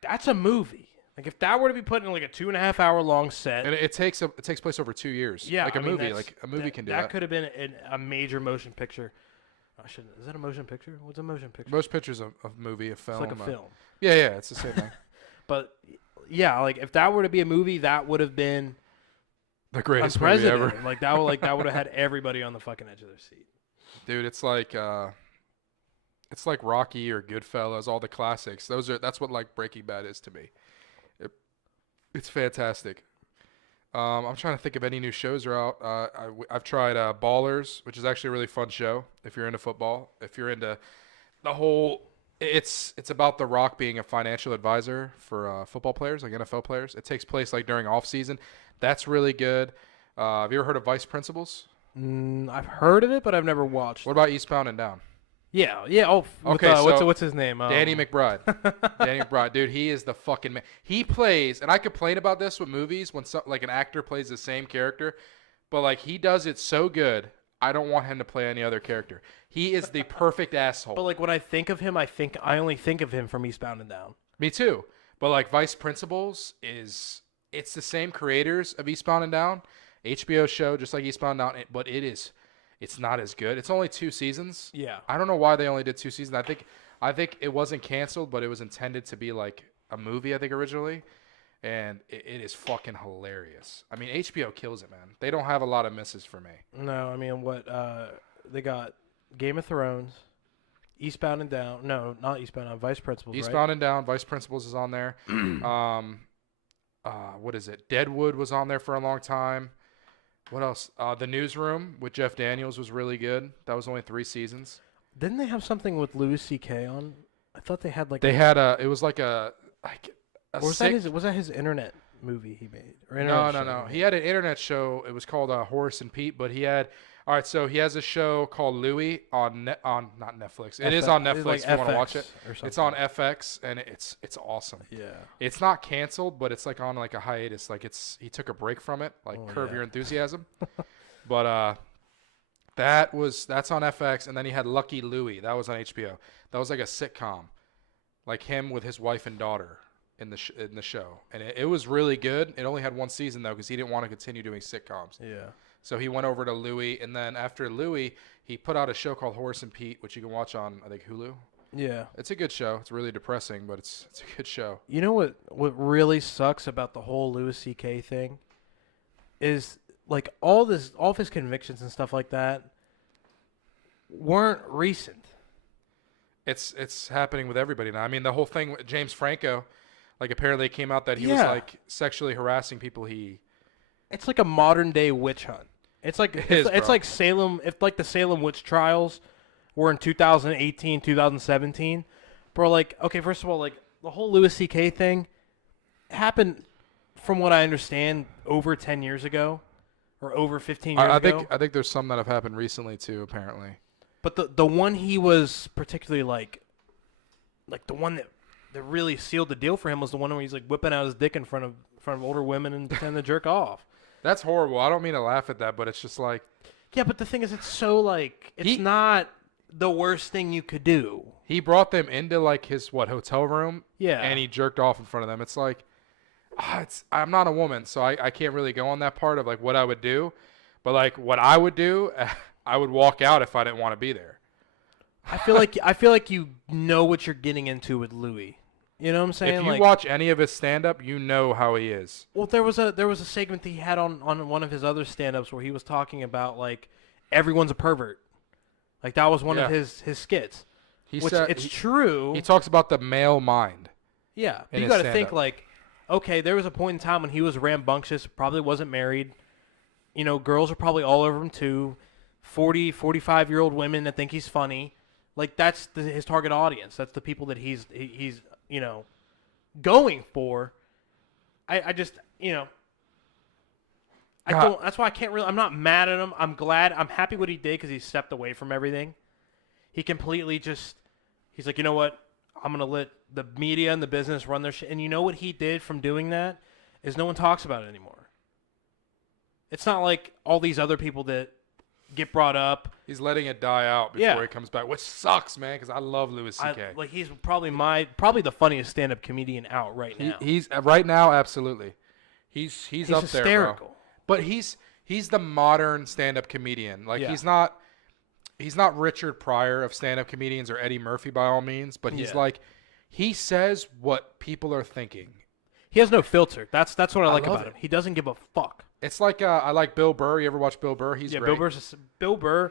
that's a movie. Like if that were to be put in like a 2.5 hour long set, And it takes place over 2 years. yeah, like a I mean, movie. that's- Like a movie can do that. that. Could have been a major motion picture. I shouldn't. Is that a motion picture? What's a motion picture? Most pictures of movie, a film. It's like a film. Yeah, it's the same thing. But yeah, like if that were to be a movie, that would have been The greatest movie ever. unprecedented. Like that would have had everybody on the fucking edge of their seat. Dude, it's like Rocky or Goodfellas, all the classics. That's what like Breaking Bad is to me. It's fantastic. I'm trying to think of any new shows are out. I've tried Ballers, which is actually a really fun show. If you're into football, if you're into the whole, it's about The Rock being a financial advisor for football players, like NFL players. It takes place like during off season. That's really good. Have you ever heard of Vice Principals? I've heard of it, but I've never watched. What about Eastbound and Down? Yeah, yeah. Oh, with, Okay, so what's his name? Danny McBride. Danny McBride, dude, he is the fucking man. He plays, and I complain about this with movies when like an actor plays the same character, but like he does it so good. I don't want him to play any other character. He is the perfect asshole. But like when I think of him, I only think of him from Eastbound and Down. Me too. But like Vice Principals it's the same creators of Eastbound and Down, HBO show, just like Eastbound and Down, but it's not as good. It's only 2 seasons. Yeah. I don't know why they only did 2 seasons. I think it wasn't canceled, but it was intended to be like a movie, I think, originally. And it is fucking hilarious. I mean, HBO kills it, man. They don't have a lot of misses for me. No, I mean they got Game of Thrones, Eastbound and Down. No, not Eastbound. Vice Principals. Eastbound and Down. Vice Principals is on there. What is it? Deadwood was on there for a long time. What else? The Newsroom with Jeff Daniels was really good. That was only 3 seasons. Didn't they have something with Louis C.K. on? I thought they had like. It was like a. Or was that his internet movie he made? Or No. He had an internet show. It was called Horace and Pete, but he had. All right, so he has a show called Louie on not Netflix. It is on Netflix like if you want to watch it. Or something. It's on FX and it's awesome. Yeah. It's not canceled, but it's like on like a hiatus. Like he took a break from it, like Curb Your Enthusiasm. But that's on FX, and then he had Lucky Louie. That was on HBO. That was like a sitcom, like him with his wife and daughter in the show, and it was really good. It only had 1 season though because he didn't want to continue doing sitcoms. Yeah. So he went over to Louie, and then after Louie, he put out a show called Horace and Pete, which you can watch on I think Hulu. Yeah. It's a good show. It's really depressing, but it's a good show. You know what really sucks about the whole Louis C.K. thing is like all of his convictions and stuff like that weren't recent. It's happening with everybody now. I mean, the whole thing with James Franco, like apparently it came out that he was like sexually harassing people. It's like a modern day witch hunt. It's like it's like Salem. If like the Salem witch trials were in 2018, 2017, bro. Like, okay, first of all, like the whole Louis C.K. thing happened, from what I understand, over 10 years ago, or over 15 years ago. I think there's some that have happened recently too, apparently. But the one he was particularly like the one that really sealed the deal for him was the one where he's like whipping out his dick in front of older women and pretending to jerk off. That's horrible. I don't mean to laugh at that, but it's just like. Yeah, but the thing is, it's so like it's not the worst thing you could do. He brought them into like his hotel room. Yeah. And he jerked off in front of them. It's like, I'm not a woman, so I can't really go on that part of like what I would do, but like what I would do, I would walk out if I didn't want to be there. I feel like you know what you're getting into with Louis. You know what I'm saying? If you watch any of his stand-up, you know how he is. Well, there was a segment that he had on one of his other stand-ups where he was talking about like everyone's a pervert. Like that was one of his skits. It's true. He talks about the male mind. Yeah, but you got to think like, okay, there was a point in time when he was rambunctious, probably wasn't married. You know, girls are probably all over him too. 40, 45-year-old women that think he's funny. Like that's his target audience. That's the people that he's going for. I just that's why I can't really. I'm not mad at him. I'm happy what he did because he stepped away from everything. He completely he's like, you know what? I'm gonna let the media and the business run their shit. And you know what he did from doing that is no one talks about it anymore. It's not like all these other people that get brought up. He's letting it die out before he comes back, which sucks, man, because I love Louis C.K. Like he's probably the funniest stand-up comedian out right now. He's right now, absolutely. He's up hysterical. there, bro. But he's the modern stand-up comedian. Like he's not Richard Pryor of stand-up comedians or Eddie Murphy by all means, but he's like he says what people are thinking. He has no filter. That's what I like about him. He doesn't give a fuck. It's like I like Bill Burr. You ever watch Bill Burr? He's great. Bill Burr.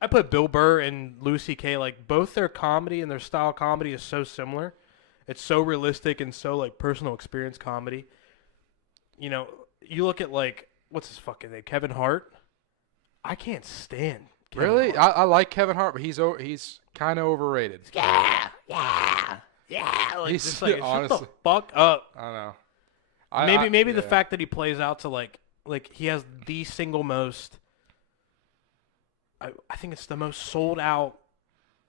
I put Bill Burr and Louis C.K. like both their comedy and their style comedy is so similar. It's so realistic and so like personal experience comedy. You know, you look at like what's his fucking name, Kevin Hart. I can't stand. Kevin Really? Hart. I like Kevin Hart, but he's kind of overrated. Yeah. Like, He's just like honestly, shut the fuck up. I don't know. Maybe the yeah. fact that he plays out to like he has the single most. I think it's the most sold out.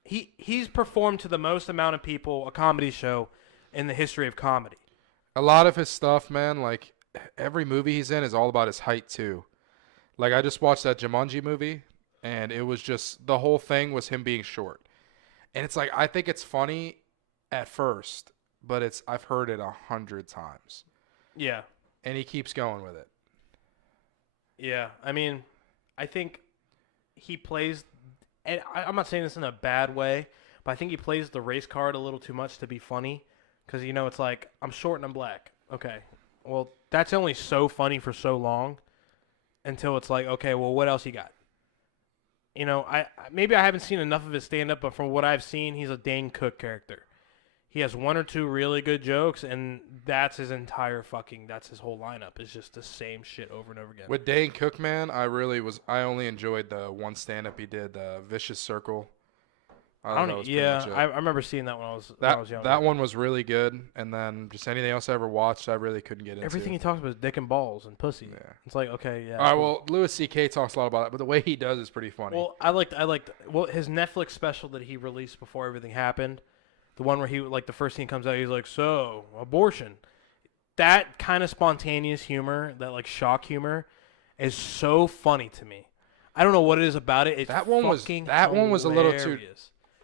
He's performed to the most amount of people a comedy show in the history of comedy. A lot of his stuff, man, like every movie he's in is all about his height too. Like I just watched that Jumanji movie, and it was just the whole thing was him being short. And it's like I think it's funny at first, but I've heard it 100 times. Yeah. And he keeps going with it. Yeah. I mean, I think he plays, and I'm not saying this in a bad way, but I think he plays the race card a little too much to be funny. Because, it's like, I'm short and I'm black. Okay. Well, that's only so funny for so long until it's like, okay, well, what else you got? Maybe I haven't seen enough of his stand-up, but from what I've seen, he's a Dane Cook character. He has one or two really good jokes, and that's his whole lineup. It's just the same shit over and over again. With Dane Cook, man, I only enjoyed the one stand-up he did, the Vicious Circle. I remember seeing that when I was younger. That one was really good, and then just anything else I ever watched, I really couldn't get into. Everything he talks about is dick and balls and pussy. Yeah. It's like, okay, yeah. All right, well, Louis C.K. talks a lot about that, but the way he does is pretty funny. Well, I liked his Netflix special that he released before everything happened. The one where he, like, the first thing comes out, he's like, so, abortion. That kind of spontaneous humor, that, like, shock humor, is so funny to me. I don't know what it is about it. That one was a little too.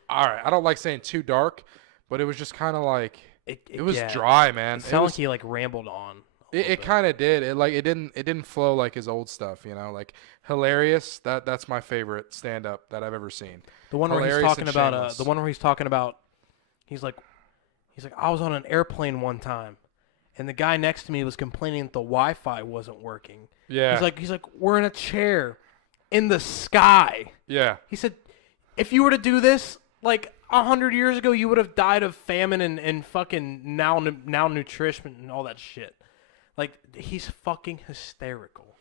All right, I don't like saying too dark, but it was just kind of like it was dry, man. It sounded like he like rambled on. It kind of did. It didn't flow like his old stuff, like hilarious. That's my favorite stand up that I've ever seen. The one where he's talking about he's like I was on an airplane one time, and the guy next to me was complaining that the Wi-Fi wasn't working. Yeah. He's like we're in a chair in the sky. Yeah. He said, if you were to do this, like 100 years ago, you would have died of famine and fucking malnutrition and all that shit. Like, he's fucking hysterical.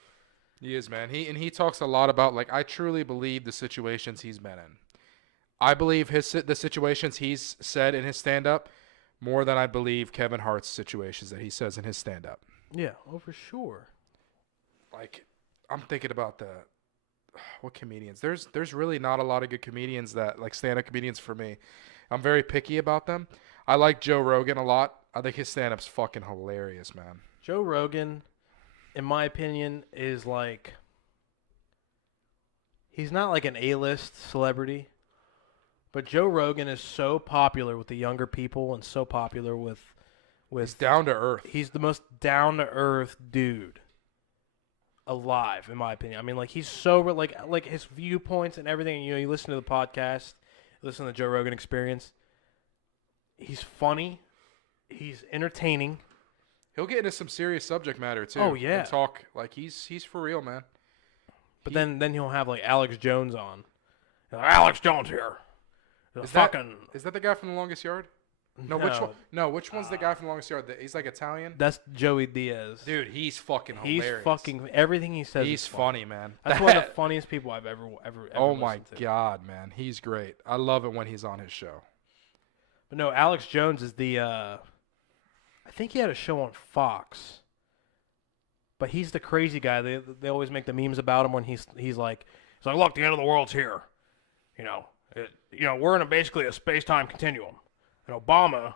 He is, man. He talks a lot about, like, I truly believe the situations he's been in. I believe the situations he's said in his stand-up more than I believe Kevin Hart's situations that he says in his stand-up. Yeah, for sure. Like, I'm thinking about what comedians? There's really not a lot of good comedians that like stand-up comedians for me. I'm very picky about them. I like Joe Rogan a lot. I think his stand-up's fucking hilarious, man. Joe Rogan, in my opinion, is like he's not like an A-list celebrity, but Joe Rogan is so popular with the younger people and so popular with he's down to earth. He's the most down to earth dude alive, in my opinion. I mean, like, he's so like his viewpoints and everything. You listen to the podcast, listen to the Joe Rogan Experience. He's funny, he's entertaining. He'll get into some serious subject matter too. Oh yeah, and talk like he's for real, man. But then he'll have like Alex Jones on. Alex Jones here. Is that the guy from The Longest Yard? No, which one? No, which one's the guy from Longest Yard? He's like Italian. That's Joey Diaz. Dude, he's fucking hilarious. He's fucking everything he says. He's funny, man. That's one of the funniest people I've ever. Oh my god, man, he's great. I love it when he's on his show. But no, Alex Jones is the. I think he had a show on Fox. But he's the crazy guy. They always make the memes about him when he's like look, the end of the world's here. We're in basically a space-time continuum. And Obama,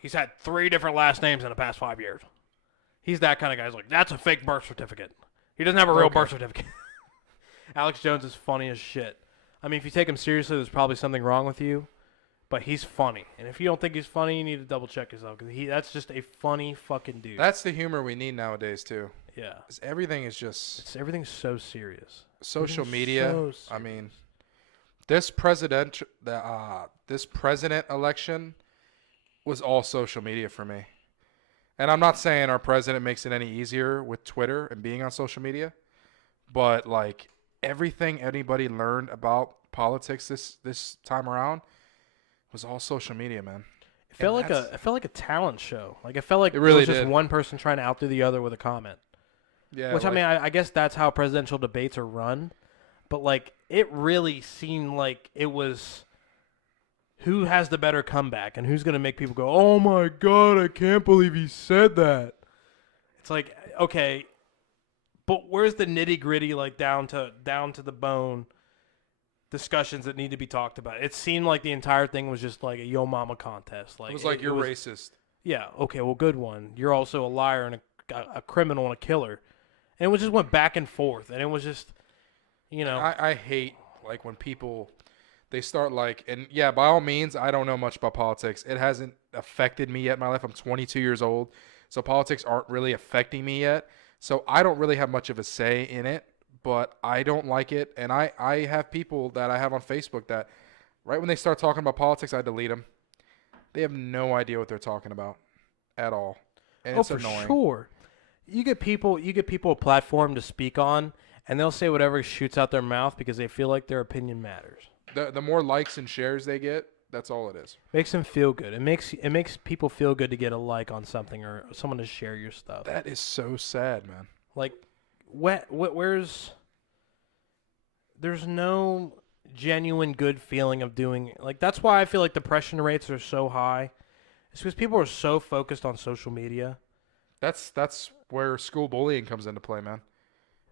he's had 3 different last names in the past 5 years. He's that kind of guy. He's like, that's a fake birth certificate. He doesn't have a real birth certificate. Alex Jones is funny as shit. I mean, if you take him seriously, there's probably something wrong with you. But he's funny. And if you don't think he's funny, you need to double check yourself. Because that's just a funny fucking dude. That's the humor we need nowadays, too. Yeah. Everything is just... Everything's so serious. Social media. So serious. I mean... This president election was all social media for me. And I'm not saying our president makes it any easier with Twitter and being on social media, but like everything anybody learned about politics this time around was all social media, man. It felt like a talent show. Like it felt like it really was just did. One person trying to outdo the other with a comment. Yeah. Which, I mean, I guess that's how presidential debates are run. But, like, it really seemed like it was who has the better comeback and who's going to make people go, oh, my God, I can't believe he said that. It's like, okay, but where's the nitty-gritty, like, down to the bone discussions that need to be talked about? It seemed like the entire thing was just like a yo mama contest. Like, it was like, you're racist. Yeah, okay, well, good one. You're also a liar and a criminal and a killer. And it just went back and forth, and it was just, you know. I hate, like, when people, they start, like, and, yeah, by all means, I don't know much about politics. It hasn't affected me yet in my life. I'm 22 years old, so politics aren't really affecting me yet. So I don't really have much of a say in it, but I don't like it. And I have people that I have on Facebook that right when they start talking about politics, I delete them. They have no idea what they're talking about at all. And it's annoying. For sure. You get people a platform to speak on, and they'll say whatever shoots out their mouth because they feel like their opinion matters. The more likes and shares they get, that's all it is. Makes them feel good. It makes people feel good to get a like on something or someone to share your stuff. That is so sad, man. Like, there's no genuine good feeling of doing it. Like, that's why I feel like depression rates are so high. It's because people are so focused on social media. That's where school bullying comes into play, man.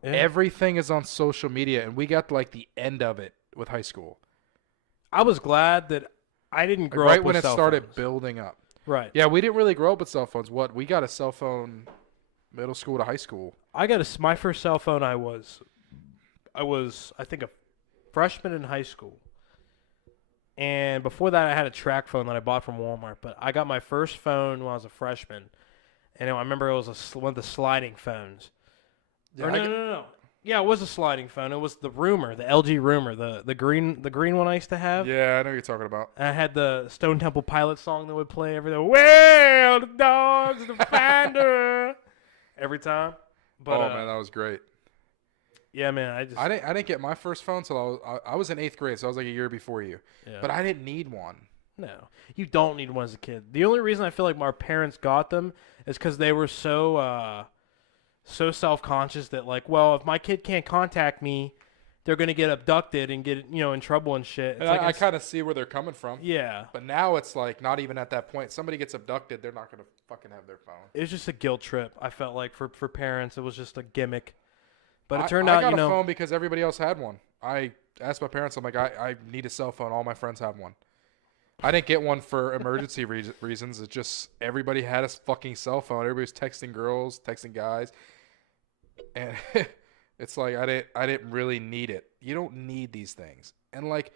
Yeah. Everything is on social media, and we got like the end of it with high school. I was glad that I didn't grow right up when with it cell started phones. building up. Right. Yeah, we didn't really grow up with cell phones. We got a cell phone middle school to high school. My first cell phone. I was I think a freshman in high school, and before that I had a track phone that I bought from Walmart. But I got my first phone when I was a freshman, and I remember it was one of the sliding phones. Yeah, No. Yeah, it was a sliding phone. It was the Rumor, the LG Rumor, the green one I used to have. Yeah, I know what you're talking about. And I had the Stone Temple Pilots song that would play every day. Well, the dog's the finder. Every time. But, man, that was great. Yeah, man, I didn't get my first phone until I was in 8th grade, so I was like a year before you. Yeah. But I didn't need one. No, you don't need one as a kid. The only reason I feel like our parents got them is because they were so self-conscious that, like, well, if my kid can't contact me, they're gonna get abducted and get in trouble and shit. And I kind of see where they're coming from. Yeah. But now it's like not even at that point. Somebody gets abducted, they're not gonna fucking have their phone. It was just a guilt trip. I felt like for parents, it was just a gimmick. But it turned out, I got a phone because everybody else had one. I asked my parents, I'm like, I need a cell phone. All my friends have one. I didn't get one for emergency reasons. It's just everybody had a fucking cell phone. Everybody was texting girls, texting guys. And it's like I didn't really need it. You don't need these things. And like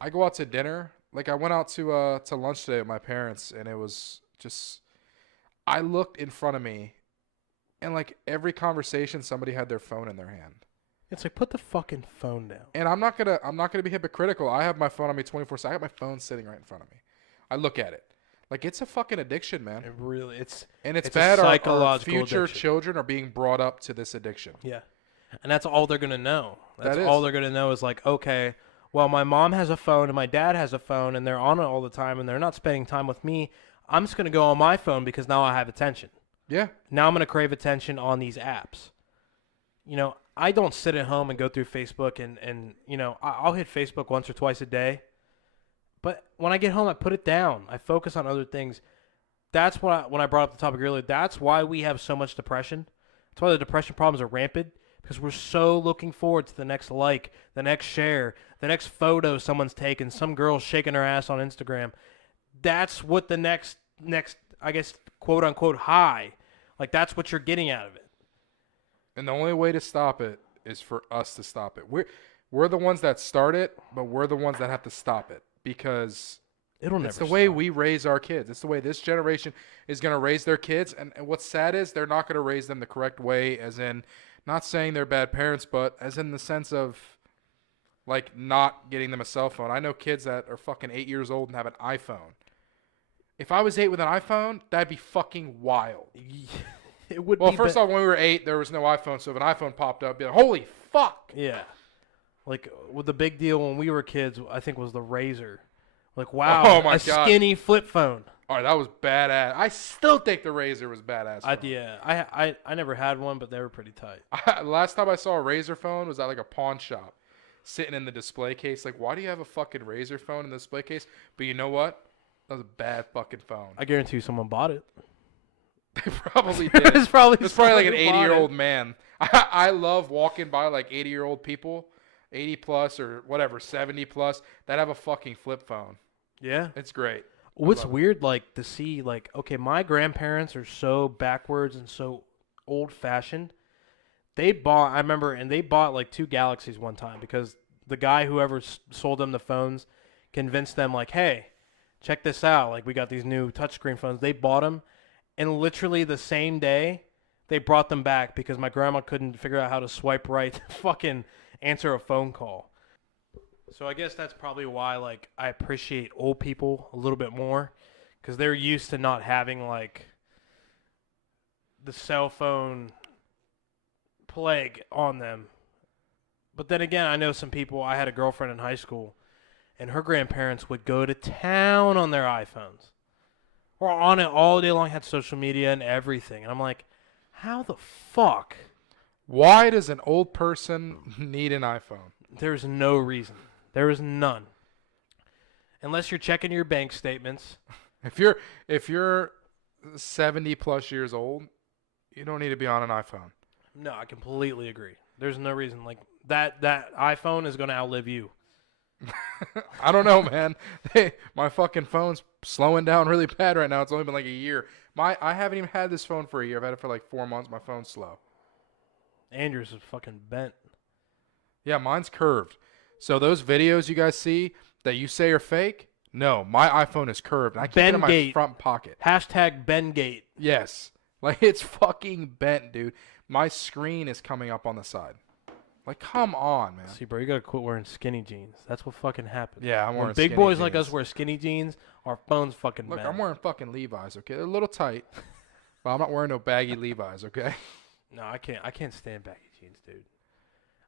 I go out to dinner. Like I went out to lunch today with my parents, and it was just I looked in front of me, and like every conversation somebody had their phone in their hand. It's like, put the fucking phone down. And I'm not gonna be hypocritical. I have my phone on me 24/7. I got my phone sitting right in front of me. I look at it. Like it's a fucking addiction, man. It really it's bad. A psychological our future addiction. children are being brought up to this addiction. Yeah. And that's all they're gonna know. That's That all is. they're gonna know is like, okay, well, my mom has a phone and my dad has a phone and they're on it all the time and they're not spending time with me. I'm just gonna go on my phone because now I have attention. Yeah. Now I'm gonna crave attention on these apps. I don't sit at home and go through Facebook and I'll hit Facebook once or twice a day. But when I get home, I put it down. I focus on other things. That's what when I brought up the topic earlier, that's why we have so much depression. That's why the depression problems are rampant, because we're so looking forward to the next like, the next share, the next photo someone's taken, some girl shaking her ass on Instagram. That's what the next I guess, quote unquote high. Like that's what you're getting out of it. And the only way to stop it is for us to stop it. We're the ones that start it, but we're the ones that have to stop it, because it's the way we raise our kids. It's the way this generation is going to raise their kids. And what's sad is they're not going to raise them the correct way, as in not saying they're bad parents, but as in the sense of like not getting them a cell phone. I know kids that are fucking 8 years old and have an iPhone. If I was 8 with an iPhone, that'd be fucking wild. It would Well, be first off, when we were 8, there was no iPhone, so if an iPhone popped up, I'd be like, holy fuck. Yeah. Like, with the big deal when we were kids, I think was the Razor. Like, wow, Oh my a God. skinny flip phone. All right, that was badass. I still think the Razor was badass. I never had one, but they were pretty tight. Last time I saw a Razor phone was at like a pawn shop, sitting in the display case. Like, why do you have a fucking Razor phone in the display case? But you know what? That was a bad fucking phone. I guarantee you someone bought it. They probably did. It's probably like an 80-year-old man. I love walking by like 80-year-old people, 80 plus or whatever, 70 plus, that have a fucking flip phone. Yeah. It's great. What's weird, like, to see, like, okay, my grandparents are so backwards and so old-fashioned. They bought, like, 2 Galaxies one time because the guy, whoever sold them the phones, convinced them, like, hey, check this out. Like, we got these new touchscreen phones. They bought them, and literally the same day, they brought them back because my grandma couldn't figure out how to swipe right to fucking answer a phone call. So I guess that's probably why, like, I appreciate old people a little bit more because they're used to not having, like, the cell phone plague on them. But then again, I know some people. I had a girlfriend in high school, and her grandparents would go to town on their iPhones. Or on it all day long, had social media and everything. And I'm like, how the fuck? Why does an old person need an iPhone? There's no reason. There is none. Unless you're checking your bank statements. If you're 70 plus years old, you don't need to be on an iPhone. No, I completely agree. There's no reason. Like, that iPhone is going to outlive you. I don't know, man. My fucking phone's slowing down really bad right now. It's only been like a year. I haven't even had this phone for a year. I've had it for like 4 months. My phone's slow. Andrew's is fucking bent. Yeah, mine's curved. So those videos you guys see that you say are fake, no, my iPhone is curved. And I keep it in my front pocket. Hashtag Bengate. Yes. Like, it's fucking bent, dude. My screen is coming up on the side. Like, come on, man. See, bro, you gotta quit wearing skinny jeans. That's what fucking happens. Yeah, I'm wearing when big skinny boys jeans. like us wear skinny jeans, our phones fucking Look, bend. I'm wearing fucking Levi's, okay? They're a little tight, but I'm not wearing no baggy Levi's, okay? No, I can't stand baggy jeans, dude.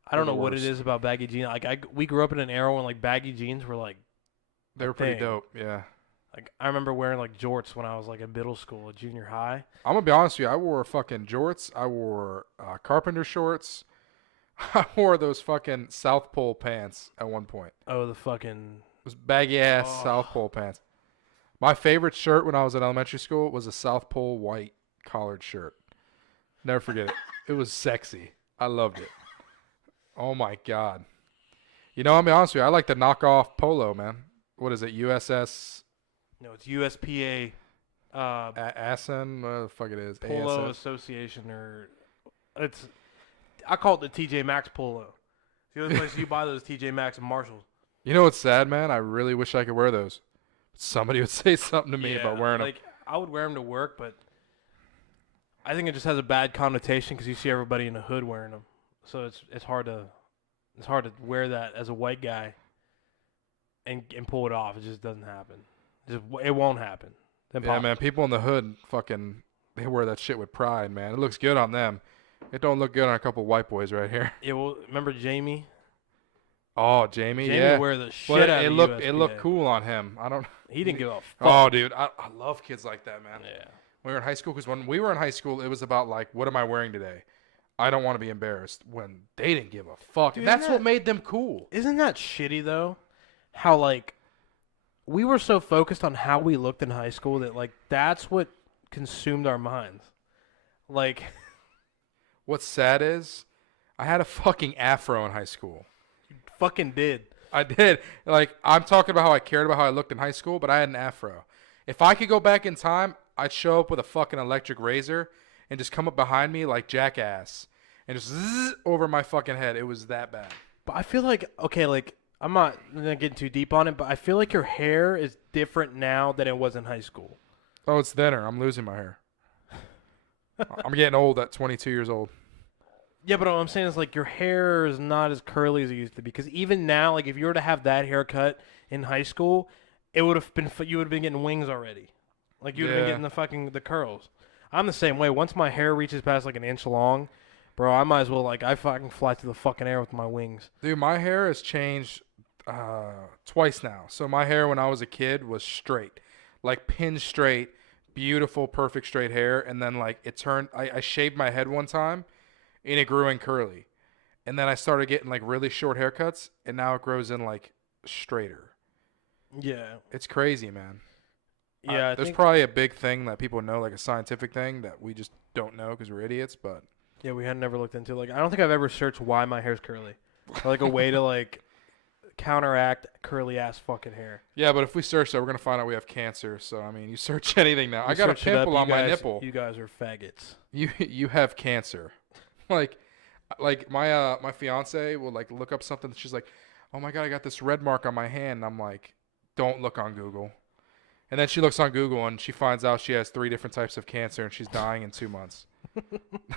I don't know what it is about baggy jeans. Like, we grew up in an era when, like, baggy jeans were, like, they were pretty dope, yeah. Like, I remember wearing, like, jorts when I was, like, in middle school, junior high. I'm gonna be honest with you. I wore fucking jorts. I wore carpenter shorts. I wore those fucking South Pole pants at one point. Oh, the fucking... Those baggy-ass South Pole pants. My favorite shirt when I was in elementary school was a South Pole white collared shirt. Never forget it. It was sexy. I loved it. Oh, my God. You know, I'll be honest with you. I like the knockoff polo, man. What is it, USS? No, it's USPA. ASN? What the fuck it is? Polo ASS? Association, or... I call it the TJ Maxx polo. The only place you buy those TJ Maxx and Marshalls. You know what's sad, man? I really wish I could wear those. Somebody would say something to me about wearing them. Like, I would wear them to work, but I think it just has a bad connotation because you see everybody in the hood wearing them. So it's hard to wear that as a white guy and pull it off. It just doesn't happen. It won't happen. Yeah, man. People in the hood they wear that shit with pride, man. It looks good on them. It don't look good on a couple white boys right here. Yeah, well, remember Jamie? Oh, Jamie, Jamie yeah. wear the shit out of USPA. It looked cool on him. He didn't give a fuck. Oh, dude, I love kids like that, man. Yeah. When we were in high school, because when we were in high school, it was about like, what am I wearing today? I don't want to be embarrassed. When they didn't give a fuck. Dude, and that's what made them cool. Isn't that shitty though? How like we were so focused on how we looked in high school that like that's what consumed our minds. Like. What's sad is, I had a fucking afro in high school. You fucking did. I did. Like, I'm talking about how I cared about how I looked in high school, but I had an afro. If I could go back in time, I'd show up with a fucking electric razor and just come up behind me like Jackass and just zzz over my fucking head. It was that bad. But I feel like, okay, like, I'm not going to get too deep on it, but I feel like your hair is different now than it was in high school. Oh, it's thinner. I'm losing my hair. I'm getting old at 22 years old. Yeah, but what I'm saying is, like, your hair is not as curly as it used to be. Because even now, like, if you were to have that haircut in high school, it would have been, you would have been getting wings already. Like, you would have been getting the curls. I'm the same way. Once my hair reaches past, like, an inch long, bro, I might as well, like, I fucking fly through the fucking air with my wings. Dude, my hair has changed twice now. So my hair when I was a kid was straight. like pin straight, beautiful, perfect straight hair, and then like it turned. I shaved my head one time, and it grew in curly, and then I started getting like really short haircuts, and now it grows in like straighter. Yeah. It's crazy, man. Yeah, There's probably a big thing that people know, like a scientific thing that we just don't know because we're idiots. But yeah, we had never looked into. Like, I don't think I've ever searched why my hair's curly, or like a way to like counteract curly ass fucking hair. yeah, but if we search that, we're gonna find out we have cancer. So I mean, you search anything now. You I got a search it up, pimple you on my guys- nipple. You guys are faggots. You have cancer. like my fiance will like look up something. She's like, oh my god, I got this red mark on my hand. And I'm like, don't look on Google. And then she looks on Google and she finds out she has 3 different types of cancer and she's dying in 2 months.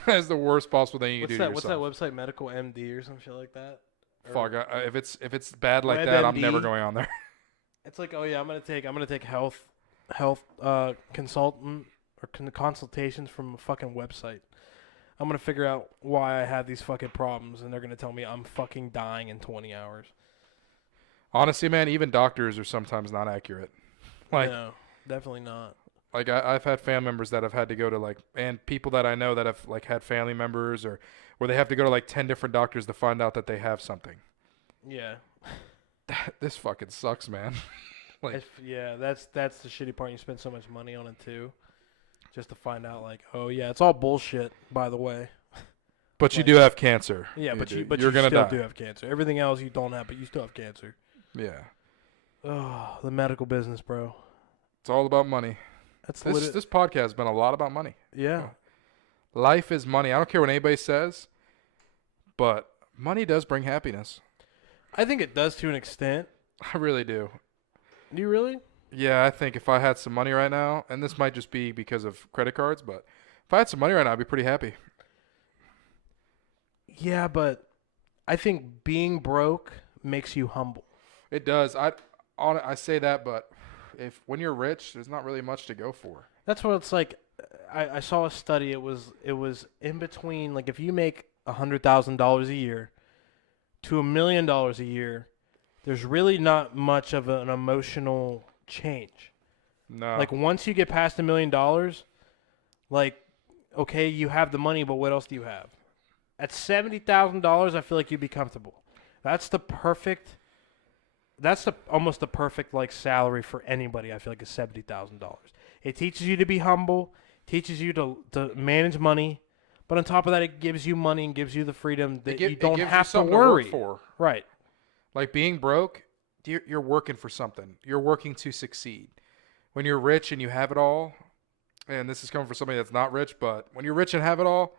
That's the worst possible thing you can do to What's that yourself. website? Medical MD or some shit like that. Fuck, if it's bad like that, I'm never WebMD. going on there. It's like, oh yeah, I'm gonna take health consultant or consultations from a fucking website. I'm gonna figure out why I have these fucking problems, and they're gonna tell me I'm fucking dying in 20 hours. Honestly, man, even doctors are sometimes not accurate. Like, No, definitely not. like I've had family members that have had to go to like, and people that I know that have like had family members or where they have to go to like 10 different doctors to find out that they have something. Yeah. This fucking sucks, man. Like, Yeah, that's the shitty part. You spend so much money on it too, just to find out like, oh yeah, it's all bullshit. By the way. but you like- do have cancer. Yeah, but do. you You're gonna still die. do have cancer. Everything else you don't have, but you still have cancer. Yeah, Oh, the medical business, bro. it's all about money. That's This podcast has been a lot about money. yeah. Life is money. I don't care what anybody says, but money does bring happiness. I think it does to an extent. I really do. Do you really? Yeah, I think if I had some money right now, and this might just be because of credit cards, but if I had some money right now, I'd be pretty happy. Yeah, but I think being broke makes you humble. It does. I say that, but when you're rich, there's not really much to go for. That's what it's like. I saw a study. It was in between. Like if you make $100,000 a year to $1 million a year, there's really not much of an emotional change. No. Like once you get past $1 million, like okay, you have the money, but what else do you have? At $70,000, I feel like you'd be comfortable. That's almost the perfect like salary for anybody. I feel like is $70,000. It teaches you to be humble, teaches you to manage money, but on top of that, it gives you money and gives you the freedom that you don't have to something worry. work for. Right. Like being broke, you're working for something. You're working to succeed. When you're rich and you have it all, and this is coming from somebody that's not rich, but when you're rich and have it all,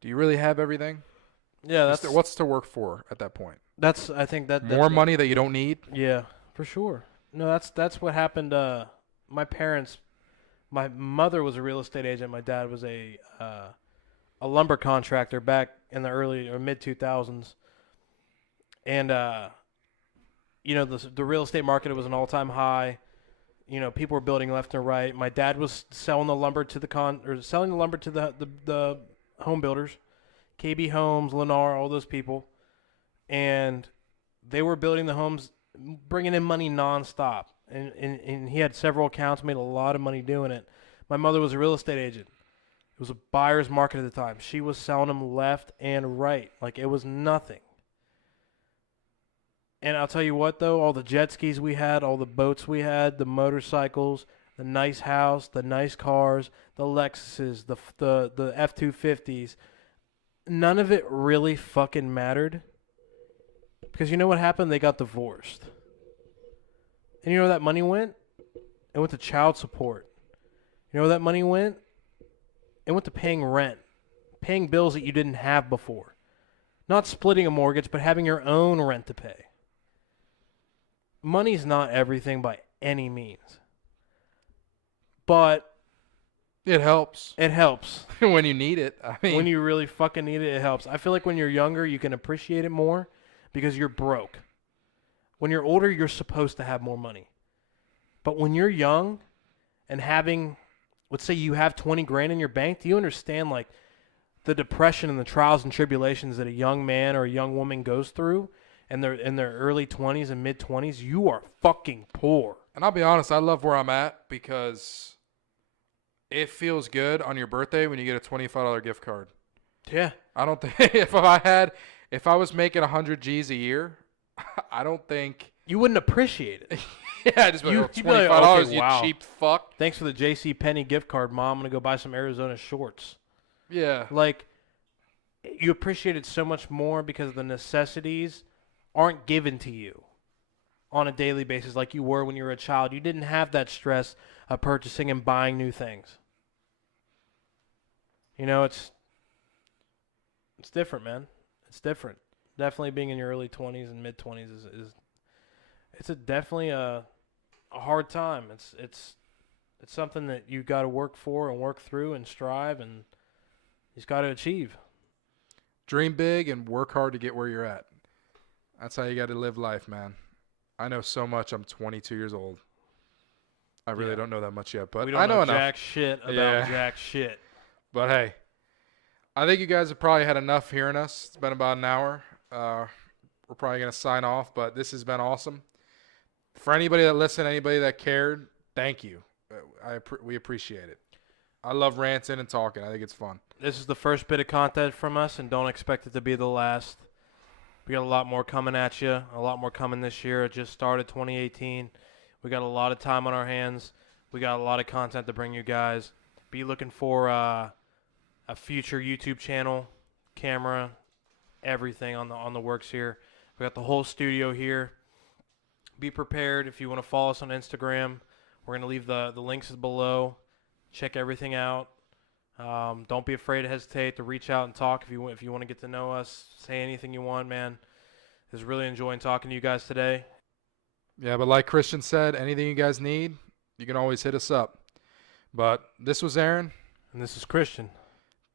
do you really have everything? Yeah, What's to work for at that point? I think that's More money that you don't need? Yeah, for sure. No, that's what happened. My parents, my mother was a real estate agent. My dad was a lumber contractor back in the early or mid 2000s, and you know the real estate market was an all time high. You know, people were building left and right. My dad was selling the lumber to the home builders, KB Homes, Lennar, all those people, and they were building the homes, bringing in money nonstop. And he had several accounts, made a lot of money doing it. My mother was a real estate agent. It was a buyer's market at the time. She was selling them left and right. Like it was nothing. And I'll tell you what, though, all the jet skis we had, all the boats we had, the motorcycles, the nice house, the nice cars, the Lexuses, the F-250s, none of it really fucking mattered. Because you know what happened? They got divorced. And you know where that money went? It went to child support. You know where that money went? It went to paying rent, paying bills that you didn't have before. Not splitting a mortgage, but having your own rent to pay. Money's not everything by any means. But It helps. it helps. When you need it. I mean, When you really fucking need it, it helps. I feel like when you're younger, you can appreciate it more because you're broke. When you're older, you're supposed to have more money. But when you're young and having, let's say you have 20 grand in your bank, do you understand like the depression and the trials and tribulations that a young man or a young woman goes through and they're in their early 20s and mid 20s? You are fucking poor. And I'll be honest, I love where I'm at because it feels good on your birthday when you get a $25 gift card. Yeah. I don't think if I was making 100 G's a year, I don't think You wouldn't appreciate it. yeah, just You'd like, be like, $25, okay, you wow. cheap fuck. Thanks for the J.C. Penney gift card, Mom. I'm going to go buy some Arizona shorts. Yeah. Like, you appreciate it so much more because the necessities aren't given to you on a daily basis like you were when you were a child. You didn't have that stress of purchasing and buying new things. You know, it's different, man. It's different. Definitely being in your early 20s and mid 20s is definitely a hard time. It's something that you got to work for and work through and strive and you just got to achieve. Dream big and work hard to get where you're at. That's how you got to live life, man. I know so much. I'm 22 years old. I really don't know that much yet, but we don't I know enough. jack shit about jack shit. But hey, I think you guys have probably had enough hearing us. It's been about an hour. We're probably going to sign off, but this has been awesome. For anybody that listened, anybody that cared, thank you. We appreciate it. I love ranting and talking. I think it's fun. This is the first bit of content from us, and don't expect it to be the last. We got a lot more coming at you, a lot more coming this year. It just started 2018. We got a lot of time on our hands. We got a lot of content to bring you guys. Be looking for a future YouTube channel, camera, everything on the works here. We got the whole studio here. Be prepared if you want to follow us on Instagram. We're going to leave the links below. Check everything out. Don't be afraid to hesitate to reach out and talk if you want to get to know us. Say anything you want, man. I was really enjoying talking to you guys today. Yeah, but like Christian said, anything you guys need, you can always hit us up. But this was Aaron. And this is Christian.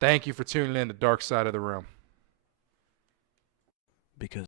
Thank you for tuning in to Dark Side of the Room. Because